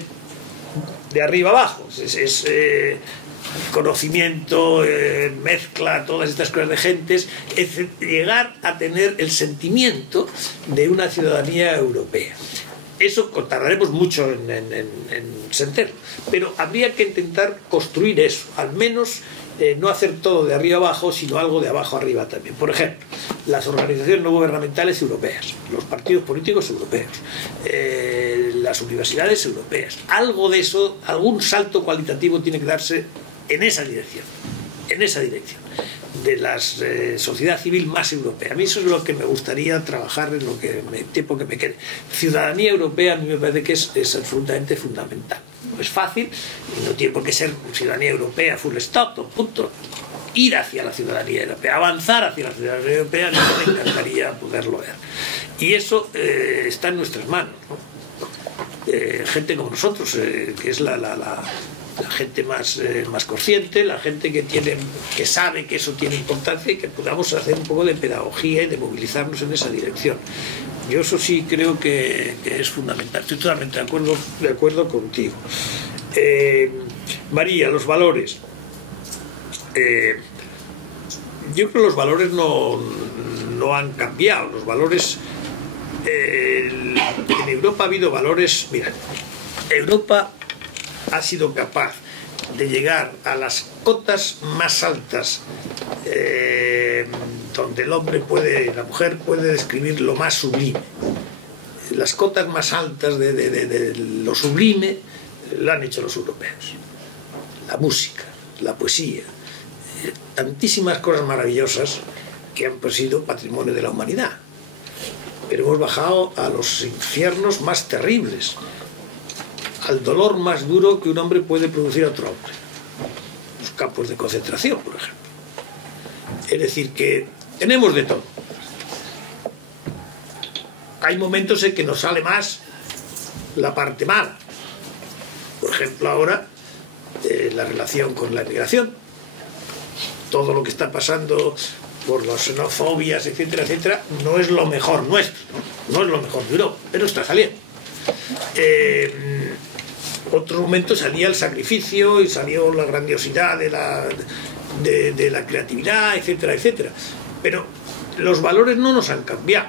de arriba abajo. Es conocimiento, mezcla, todas estas cosas de gentes, es llegar a tener el sentimiento de una ciudadanía europea. Eso tardaremos mucho en sentirlo, pero habría que intentar construir eso, al menos no hacer todo de arriba abajo, sino algo de abajo arriba también. Por ejemplo, las organizaciones no gubernamentales europeas, los partidos políticos europeos, las universidades europeas, algo de eso, algún salto cualitativo tiene que darse en esa dirección, de la sociedad civil más europea. A mí eso es lo que me gustaría trabajar en el tiempo que me quede. Ciudadanía europea a mí me parece que es absolutamente fundamental. No es fácil, y no tiene por qué ser ciudadanía europea full stop, punto. Ir hacia la ciudadanía europea, avanzar hacia la ciudadanía europea, a mí me encantaría poderlo ver. Y eso está en nuestras manos, ¿no? Gente como nosotros, que es la gente más consciente, la gente que sabe que eso tiene importancia y que podamos hacer un poco de pedagogía y de movilizarnos en esa dirección. Yo eso sí creo que es fundamental. Estoy totalmente de acuerdo contigo. María, los valores. Yo creo que los valores no han cambiado. Los valores... en Europa ha habido valores... Mira, Europa ha sido capaz de llegar a las cotas más altas donde la mujer puede describir lo más sublime. Las cotas más altas de lo sublime lo han hecho los europeos. La música, la poesía, tantísimas cosas maravillosas que han sido patrimonio de la humanidad. Pero hemos bajado a los infiernos más terribles, al dolor más duro que un hombre puede producir a otro hombre. Los campos de concentración, por ejemplo. Es decir, que tenemos de todo. Hay momentos en que nos sale más la parte mala. Por ejemplo, ahora, la relación con la inmigración. Todo lo que está pasando por las xenofobias, etcétera, etcétera, no es lo mejor nuestro, no es lo mejor de Europa, pero está saliendo. Otro momento salía el sacrificio y salió la grandiosidad de la creatividad, etcétera, etcétera. Pero los valores no nos han cambiado.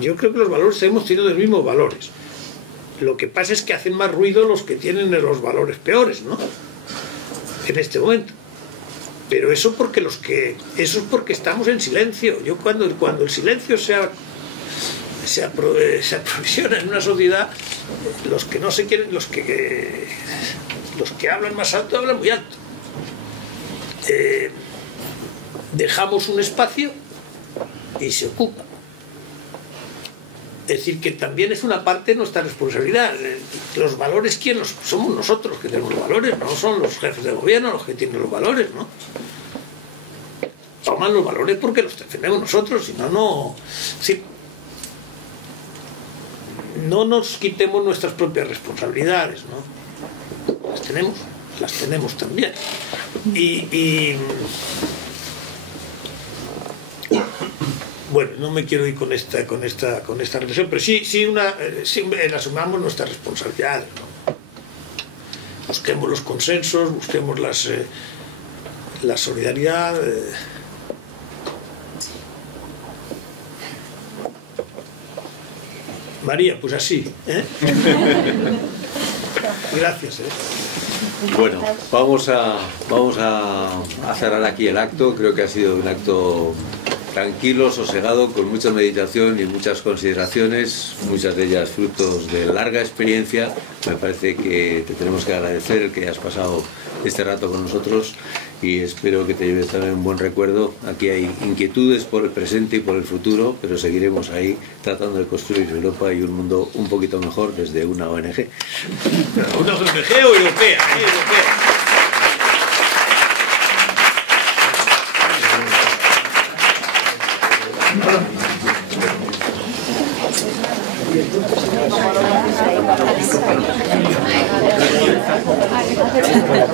Yo creo que los valores hemos tenido los mismos valores. Lo que pasa es que hacen más ruido los que tienen los valores peores, ¿no? En este momento. Pero eso es porque estamos en silencio. Yo cuando el silencio se aprovisiona en una sociedad, los que no se quieren, los que hablan más alto hablan muy alto. Dejamos un espacio y se ocupa. Es decir, que también es una parte de nuestra responsabilidad. Los valores, ¿quién somos nosotros que tenemos los valores? No son los jefes de gobierno los que tienen los valores, ¿no? Toman los valores porque los defendemos nosotros, si no, no... Sí. No nos quitemos nuestras propias responsabilidades, ¿no? Las tenemos también. Bueno, no me quiero ir con esta reflexión, pero sí asumamos nuestras responsabilidades, ¿no? Busquemos los consensos, busquemos la solidaridad. María, pues así, ¿eh? Gracias, ¿eh? Bueno, vamos a cerrar aquí el acto. Creo que ha sido un acto tranquilo, sosegado, con mucha meditación y muchas consideraciones, muchas de ellas frutos de larga experiencia. Me parece que te tenemos que agradecer el que hayas pasado este rato con nosotros y espero que te lleves también un buen recuerdo. Aquí hay inquietudes por el presente y por el futuro, pero seguiremos ahí tratando de construir Europa y un mundo un poquito mejor desde una ONG. ¿Una ONG o europea? Europea. Gracias.